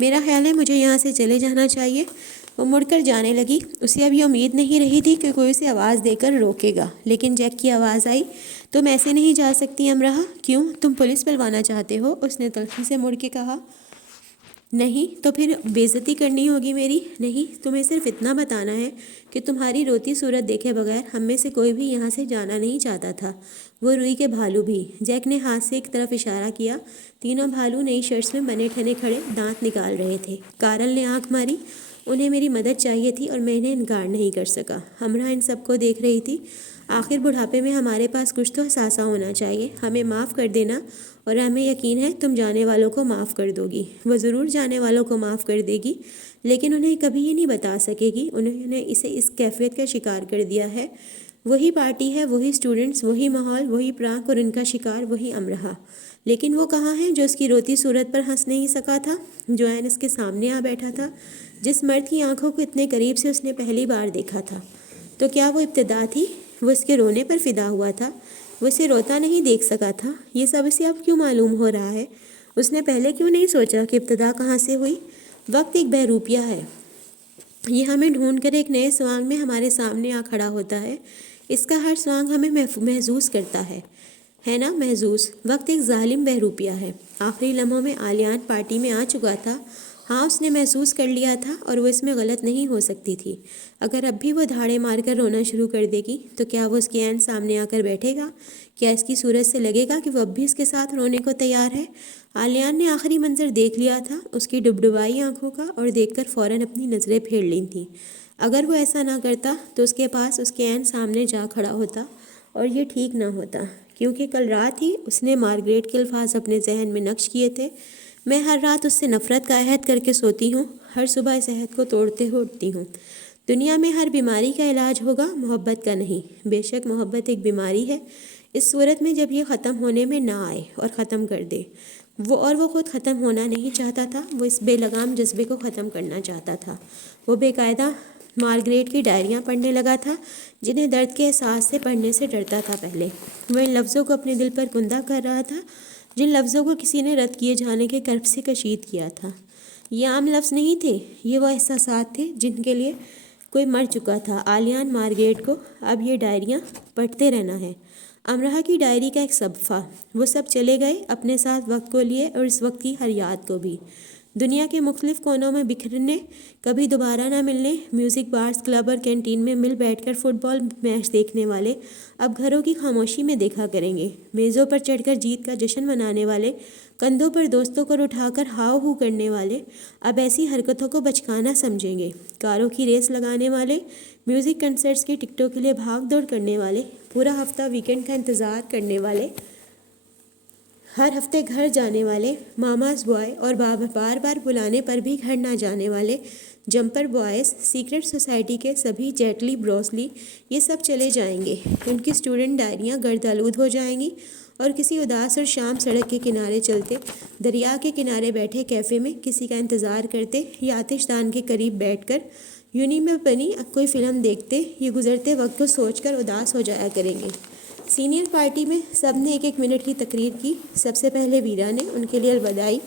میرا خیال ہے مجھے یہاں سے چلے جانا چاہیے۔ وہ مڑ کر جانے لگی۔ اسے اب یہ امید نہیں رہی تھی کہ کوئی اسے آواز دے کر روکے گا، لیکن جیک کی آواز آئی۔ تم ایسے نہیں جا سکتی امرہ۔ کیوں؟ تم پولیس بلوانا چاہتے ہو؟ اس نے تلخی سے مڑ کے کہا۔ نہیں تو پھر بے عزتی کرنی ہوگی میری؟ نہیں، تمہیں صرف اتنا بتانا ہے کہ تمہاری روتی صورت دیکھے بغیر ہم میں سے کوئی بھی یہاں سے جانا نہیں چاہتا تھا، وہ روئی کے بھالو بھی۔ جیک نے ہاتھ سے ایک طرف اشارہ کیا۔ تینوں بھالو نئی شرٹس میں بنے ٹھنے کھڑے دانت نکال رہے تھے۔ کارل نے آنکھ ماری۔ انہیں میری مدد چاہیے تھی اور میں انہیں انکار نہیں کر سکا۔ امرہ ان سب کو دیکھ رہی تھی۔ آخر بڑھاپے میں ہمارے پاس کچھ تو احساسہ ہونا چاہیے۔ ہمیں معاف کر دینا، اور ہمیں یقین ہے تم جانے والوں کو معاف کر دو گی۔ وہ ضرور جانے والوں کو معاف کر دے گی، لیکن انہیں کبھی یہ نہیں بتا سکے گی۔ انہوں نے اسے اس کیفیت کا شکار کر دیا ہے۔ وہی پارٹی ہے، وہی اسٹوڈنٹس، وہی ماحول، وہی پرانک، اور ان کا شکار وہی امرہ۔ لیکن وہ کہاں ہے جو اس کی روتی صورت پر ہنس نہیں سکا تھا، جو عین اس کے سامنے آ بیٹھا تھا، جس مرد کی آنکھوں کو اتنے قریب سے اس نے پہلی بار دیکھا تھا؟ تو کیا وہ ابتدا تھی؟ وہ اس کے رونے پر فدا ہوا تھا؟ وہ اسے روتا نہیں دیکھ سکا تھا؟ یہ سب اسے اب کیوں معلوم ہو رہا ہے؟ اس نے پہلے کیوں نہیں سوچا کہ ابتدا کہاں سے ہوئی؟ وقت ایک بہروپیہ ہے، یہ ہمیں ڈھونڈ کر ایک نئے سوانگ میں ہمارے سامنے آ کھڑا ہوتا ہے۔ اس کا ہر سوانگ ہمیں محظوظ کرتا ہے نا محظوظ۔ وقت ایک ظالم بہروپیہ ہے۔ آخری لمحوں میں آلیان پارٹی میں آ چکا تھا۔ ہاں، اس نے محسوس کر لیا تھا، اور وہ اس میں غلط نہیں ہو سکتی تھی۔ اگر اب بھی وہ دھاڑے مار کر رونا شروع کر دے گی تو کیا وہ اس کے عین سامنے آ کر بیٹھے گا؟ کیا اس کی صورت سے لگے گا کہ وہ اب بھی اس کے ساتھ رونے کو تیار ہے؟ آلیان نے آخری منظر دیکھ لیا تھا، اس کی ڈبڈبائی آنکھوں کا، اور دیکھ کر فوراً اپنی نظریں پھیر لی تھیں۔ اگر وہ ایسا نہ کرتا تو اس کے پاس اس کے عین سامنے جا کھڑا ہوتا، اور یہ ٹھیک نہ ہوتا، کیونکہ کل رات ہی اس نے مارگریٹ کے الفاظ اپنے ذہن میں نقش کیے تھے۔ میں ہر رات اس سے نفرت کا عہد کر کے سوتی ہوں، ہر صبح اس عہد کو توڑتے ہوئے اٹھتی ہوں۔ دنیا میں ہر بیماری کا علاج ہوگا، محبت کا نہیں۔ بے شک محبت ایک بیماری ہے، اس صورت میں جب یہ ختم ہونے میں نہ آئے اور ختم کر دے۔ وہ خود ختم ہونا نہیں چاہتا تھا، وہ اس بے لگام جذبے کو ختم کرنا چاہتا تھا۔ وہ بے قاعدہ مارگریٹ کی ڈائریاں پڑھنے لگا تھا، جنہیں درد کے احساس سے پڑھنے سے ڈرتا تھا پہلے۔ وہ ان لفظوں کو اپنے دل پر کندہ کر رہا تھا، جن لفظوں کو کسی نے رد کیے جانے کے کرب سے کشید کیا تھا۔ یہ عام لفظ نہیں تھے، یہ وہ احساسات تھے جن کے لیے کوئی مر چکا تھا۔ آلیان مارگریٹ کو اب یہ ڈائریاں پڑھتے رہنا ہے، امرہ کی ڈائری کا ایک صفحہ۔ وہ سب چلے گئے، اپنے ساتھ وقت کو لیے، اور اس وقت کی ہر یاد کو بھی۔ دنیا کے مختلف کونوں میں بکھرنے، کبھی دوبارہ نہ ملنے، میوزک بارز، کلب اور کینٹین میں مل بیٹھ کر فٹ بال میچ دیکھنے والے اب گھروں کی خاموشی میں دیکھا کریں گے۔ میزوں پر چڑھ کر جیت کا جشن منانے والے، کندھوں پر دوستوں کو اٹھا کر ہاؤ ہو کرنے والے اب ایسی حرکتوں کو بچکانہ سمجھیں گے۔ کاروں کی ریس لگانے والے، میوزک کنسرٹس کی ٹکٹوں کے لیے بھاگ دوڑ کرنے والے، پورا ہفتہ ویکینڈ کا انتظار کرنے والے، ہر ہفتے گھر جانے والے، ماماز بوائے اور بار بار بلانے پر بھی گھر نہ جانے والے، جمپر بوائز، سیکرٹ سوسائٹی کے سبھی جیٹلی بروسلی، یہ سب چلے جائیں گے۔ ان کی اسٹوڈنٹ ڈائریاں گرد آلود ہو جائیں گی، اور کسی اداس اور شام سڑک کے کنارے چلتے، دریا کے کنارے بیٹھے کیفے میں کسی کا انتظار کرتے، یا آتش دان کے قریب بیٹھ کر یونی میں بنی کوئی فلم دیکھتے، یہ گزرتے وقت کو سوچ کر اداس ہو جایا کریں گے۔ سینئر پارٹی میں سب نے 1 منٹ کی تقریر کی۔ سب سے پہلے ویرا نے ان کے لیے الوداعی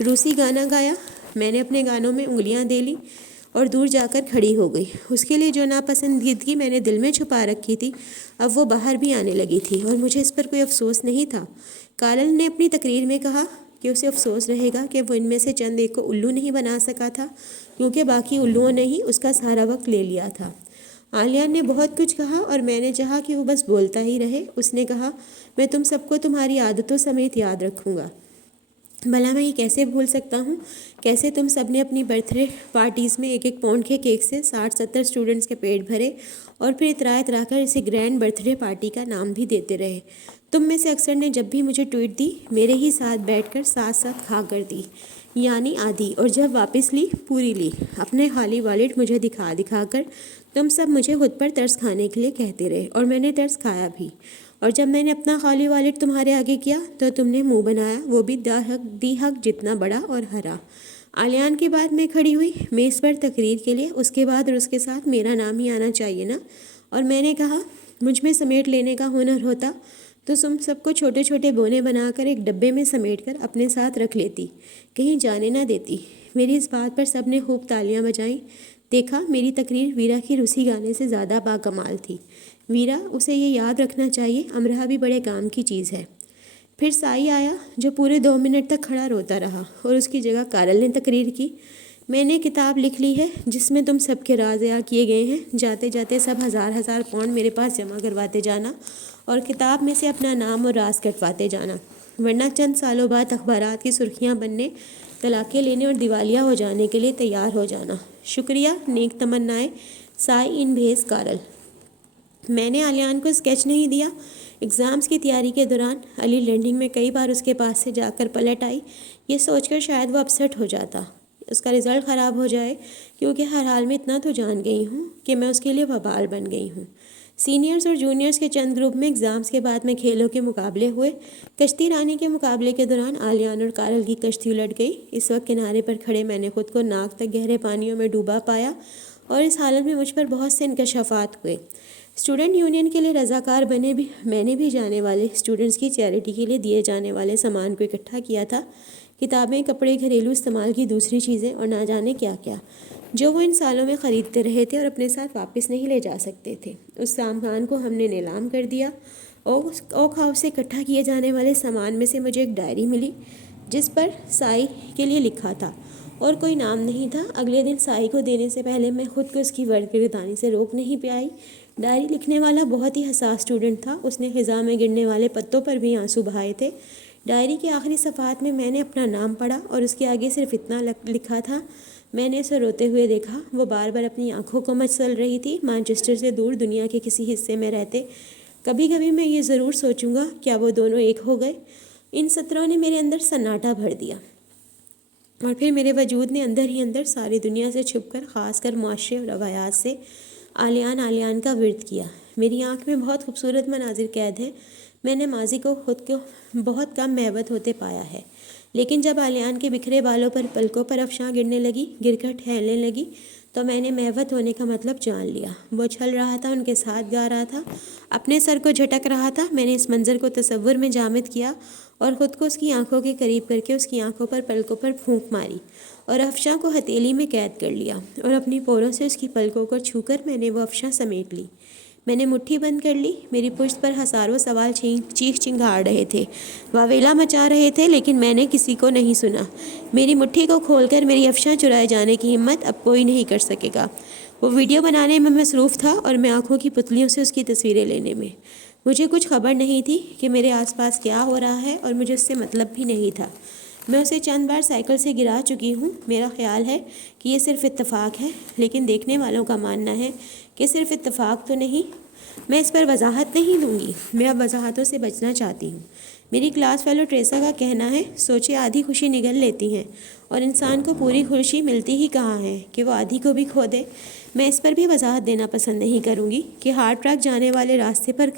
روسی گانا گایا۔ میں نے اپنے گانوں میں انگلیاں دے لیں اور دور جا کر کھڑی ہو گئی۔ اس کے لیے جو ناپسندیدگی میں نے دل میں چھپا رکھی تھی، اب وہ باہر بھی آنے لگی تھی، اور مجھے اس پر کوئی افسوس نہیں تھا۔ کارل نے اپنی تقریر میں کہا کہ اسے افسوس رہے گا کہ وہ ان میں سے چند ایک کو الو نہیں بنا سکا تھا، کیونکہ باقی الوؤں نے ہی اس کا سارا وقت لے لیا تھا۔ آلیان نے بہت کچھ کہا اور میں نے چاہا کہ وہ بس بولتا ہی رہے۔ اس نے کہا، میں تم سب کو تمہاری عادتوں سمیت یاد رکھوں گا۔ بھلا میں یہ کیسے بھول سکتا ہوں؟ کیسے تم سب نے اپنی برتھ ڈے پارٹیز میں 1 پاؤنڈ کے کیک سے 60-70 اسٹوڈنٹس کے پیٹ بھرے، اور پھر اترا کر اسے گرینڈ برتھ ڈے پارٹی کا نام بھی دیتے رہے۔ تم میں سے اکثر نے جب بھی مجھے ٹویٹ دی، میرے ہی ساتھ بیٹھ کر ساتھ کھا کر دی، یعنی آدھی، اور جب واپس لی پوری لی۔ اپنے خالی والیٹ مجھے دکھا کر تم سب مجھے خود پر ترس کھانے کے لیے کہتے رہے، اور میں نے ترس کھایا بھی۔ اور جب میں نے اپنا خالی والیٹ تمہارے آگے کیا تو تم نے منہ بنایا، وہ بھی دی حق جتنا بڑا اور ہرا۔ آلیان کے بعد میں کھڑی ہوئی میز پر تقریر کے لیے۔ اس کے بعد اور اس کے ساتھ میرا نام ہی آنا چاہیے نا؟ اور میں نے کہا، مجھ میں سمیٹ لینے کا ہنر ہوتا تو تم سب کو چھوٹے چھوٹے بونے بنا کر ایک ڈبے میں سمیٹ کر اپنے ساتھ رکھ لیتی، کہیں جانے نہ دیتی۔ میری اس بات پر سب نے خوب تالیاں بجائیں۔ دیکھا، میری تقریر ویرا کی روسی گانے سے زیادہ باکمال تھی۔ ویرا، اسے یہ یاد رکھنا چاہیے، امرہ بھی بڑے کام کی چیز ہے۔ پھر سائی آیا، جو پورے 2 منٹ تک کھڑا روتا رہا، اور اس کی جگہ کارل نے تقریر کی۔ میں نے کتاب لکھ لی ہے جس میں تم سب کے راز عیا کیے گئے ہیں۔ جاتے جاتے سب 1000 پاؤنڈ میرے پاس جمع کرواتے جانا، اور کتاب میں سے اپنا نام اور راز کٹواتے جانا، ورنہ چند سالوں بعد اخبارات کی سرخیاں بننے، طلاقیں لینے اور دیوالیہ ہو جانے کے لیے تیار ہو جانا۔ شکریہ، نیک تمنائیں، سائی ان بھیس کارل۔ میں نے آلیان کو اسکیچ نہیں دیا۔ ایگزامز کی تیاری کے دوران علی لرننگ میں کئی بار اس کے پاس سے جا کر پلٹ آئی، یہ سوچ کر شاید وہ اپسٹ ہو جاتا، اس کا رزلٹ خراب ہو جائے، کیونکہ ہر حال میں اتنا تو جان گئی ہوں کہ میں اس کے لیے وبال بن گئی ہوں۔ سینئرز اور جونیئرز کے چند گروپ میں ایگزامز کے بعد میں کھیلوں کے مقابلے ہوئے۔ کشتی رانی کے مقابلے کے دوران آلیان اور کارل کی کشتی الٹ گئی۔ اس وقت کنارے پر کھڑے میں نے خود کو ناک تک گہرے پانیوں میں ڈوبا پایا، اور اس حالت میں مجھ پر بہت سے انکشافات ہوئے۔ اسٹوڈنٹ یونین کے لیے رضاکار بنے بھی میں نے بھی جانے والے اسٹوڈنٹس کی چیریٹی کے لیے دیے جانے والے سامان کو اکٹھا کیا تھا، کتابیں، کپڑے، گھریلو استعمال کی دوسری چیزیں، اور نہ جانے کیا کیا، جو وہ ان سالوں میں خریدتے رہے تھے اور اپنے ساتھ واپس نہیں لے جا سکتے تھے۔ اس سامان کو ہم نے نیلام کر دیا۔ اوک ہاؤس سے اکٹھا کیے جانے والے سامان میں سے مجھے ایک ڈائری ملی جس پر سائی کے لیے لکھا تھا، اور کوئی نام نہیں تھا۔ اگلے دن سائی کو دینے سے پہلے میں خود کو اس کی وردگردانی سے روک نہیں پائی۔ ڈائری لکھنے والا بہت ہی حساس اسٹوڈنٹ تھا، اس نے خزاں میں گرنے والے پتوں پر بھی آنسو بہائے تھے۔ ڈائری کے آخری صفحات میں نے اپنا نام پڑھا، اور اس کے آگے صرف اتنا لکھا تھا، میں نے اسے روتے ہوئے دیکھا۔ وہ بار بار اپنی آنکھوں کو مچل رہی تھی۔ مانچسٹر سے دور دنیا کے کسی حصے میں رہتے کبھی کبھی میں یہ ضرور سوچوں گا، کیا وہ دونوں ایک ہو گئے؟ ان سطروں نے میرے اندر سناٹا بھر دیا، اور پھر میرے وجود نے اندر ہی اندر ساری دنیا سے چھپ کر، خاص کر معاشرے اور روایات سے، آلیان کا ورد کیا۔ میری آنکھ میں بہت خوبصورت مناظر قید ہیں۔ میں نے ماضی کو خود کو بہت کم محبت ہوتے پایا ہے، لیکن جب آلیان کے بکھرے بالوں پر پلکوں پر افشاں گرنے لگی، گر کر ٹھہرنے لگی، تو میں نے محبت ہونے کا مطلب جان لیا۔ وہ چھل رہا تھا، ان کے ساتھ گا رہا تھا، اپنے سر کو جھٹک رہا تھا۔ میں نے اس منظر کو تصور میں جامد کیا، اور خود کو اس کی آنکھوں کے قریب کر کے اس کی آنکھوں پر پلکوں پر پھونک ماری، اور افشاں کو ہتھیلی میں قید کر لیا، اور اپنی پوروں سے اس کی پلکوں کو چھو کر میں نے وہ افشاں سمیٹ لی۔ میں نے مٹھی بند کر لی۔ میری پشت پر ہزاروں سوال چیخ چنگھاڑ رہے تھے، واویلا مچا رہے تھے، لیکن میں نے کسی کو نہیں سنا۔ میری مٹھی کو کھول کر میری افشاں چرائے جانے کی ہمت اب کوئی نہیں کر سکے گا۔ وہ ویڈیو بنانے میں مصروف تھا، اور میں آنکھوں کی پتلیوں سے اس کی تصویریں لینے میں۔ مجھے کچھ خبر نہیں تھی کہ میرے آس پاس کیا ہو رہا ہے، اور مجھے اس سے مطلب بھی نہیں تھا۔ میں اسے چند بار سائیکل سے گرا چکی ہوں۔ میرا خیال ہے کہ یہ صرف اتفاق ہے، لیکن دیکھنے والوں کا ماننا ہے کہ صرف اتفاق تو نہیں۔ میں اس پر وضاحت نہیں دوں گی، میں اب وضاحتوں سے بچنا چاہتی ہوں۔ میری کلاس فیلو ٹریسا کا کہنا ہے، سوچے آدھی خوشی نگل لیتی ہیں، اور انسان کو پوری خوشی ملتی ہی کہاں ہے کہ وہ آدھی کو بھی کھو دے۔ میں اس پر بھی وضاحت دینا پسند نہیں کروں گی کہ ہارٹ ٹریک جانے والے راستے پر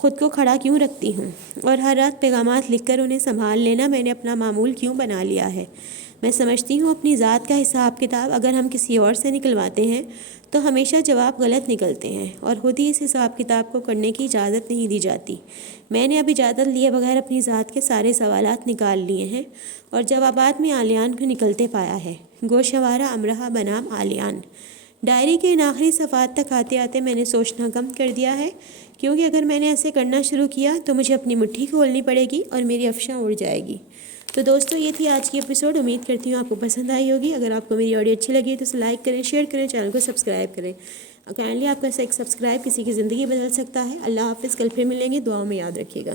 خود کو کھڑا کیوں رکھتی ہوں، اور ہر رات پیغامات لکھ کر انہیں سنبھال لینا میں نے اپنا معمول کیوں بنا لیا ہے۔ میں سمجھتی ہوں اپنی ذات کا حساب کتاب اگر ہم کسی اور سے نکلواتے ہیں تو ہمیشہ جواب غلط نکلتے ہیں، اور خود ہی اس حساب کتاب کو کرنے کی اجازت نہیں دی جاتی۔ میں نے اب اجازت لیے بغیر اپنی ذات کے سارے سوالات نکال لیے ہیں اور جوابات میں آلیان کو نکلتے پایا ہے۔ گوشوارہ امرہ بنام آلیان۔ ڈائری کے ان آخری صفحات تک آتے آتے میں نے سوچنا کم کر دیا ہے، کیونکہ اگر میں نے ایسے کرنا شروع کیا تو مجھے اپنی مٹھی کھولنی پڑے گی اور میری افشاں اڑ جائے گی۔ تو دوستو، یہ تھی آج کی ایپیسوڈ۔ امید کرتی ہوں آپ کو پسند آئی ہوگی۔ اگر آپ کو میری آڈیو اچھی لگی تو اسے لائک کریں، شیئر کریں، چینل کو سبسکرائب کریں۔ کائنڈلی آپ کا ایک سبسکرائب کسی کی زندگی بدل سکتا ہے۔ اللہ حافظ، کل پھر ملیں گے، دعاؤں میں یاد رکھیے گا۔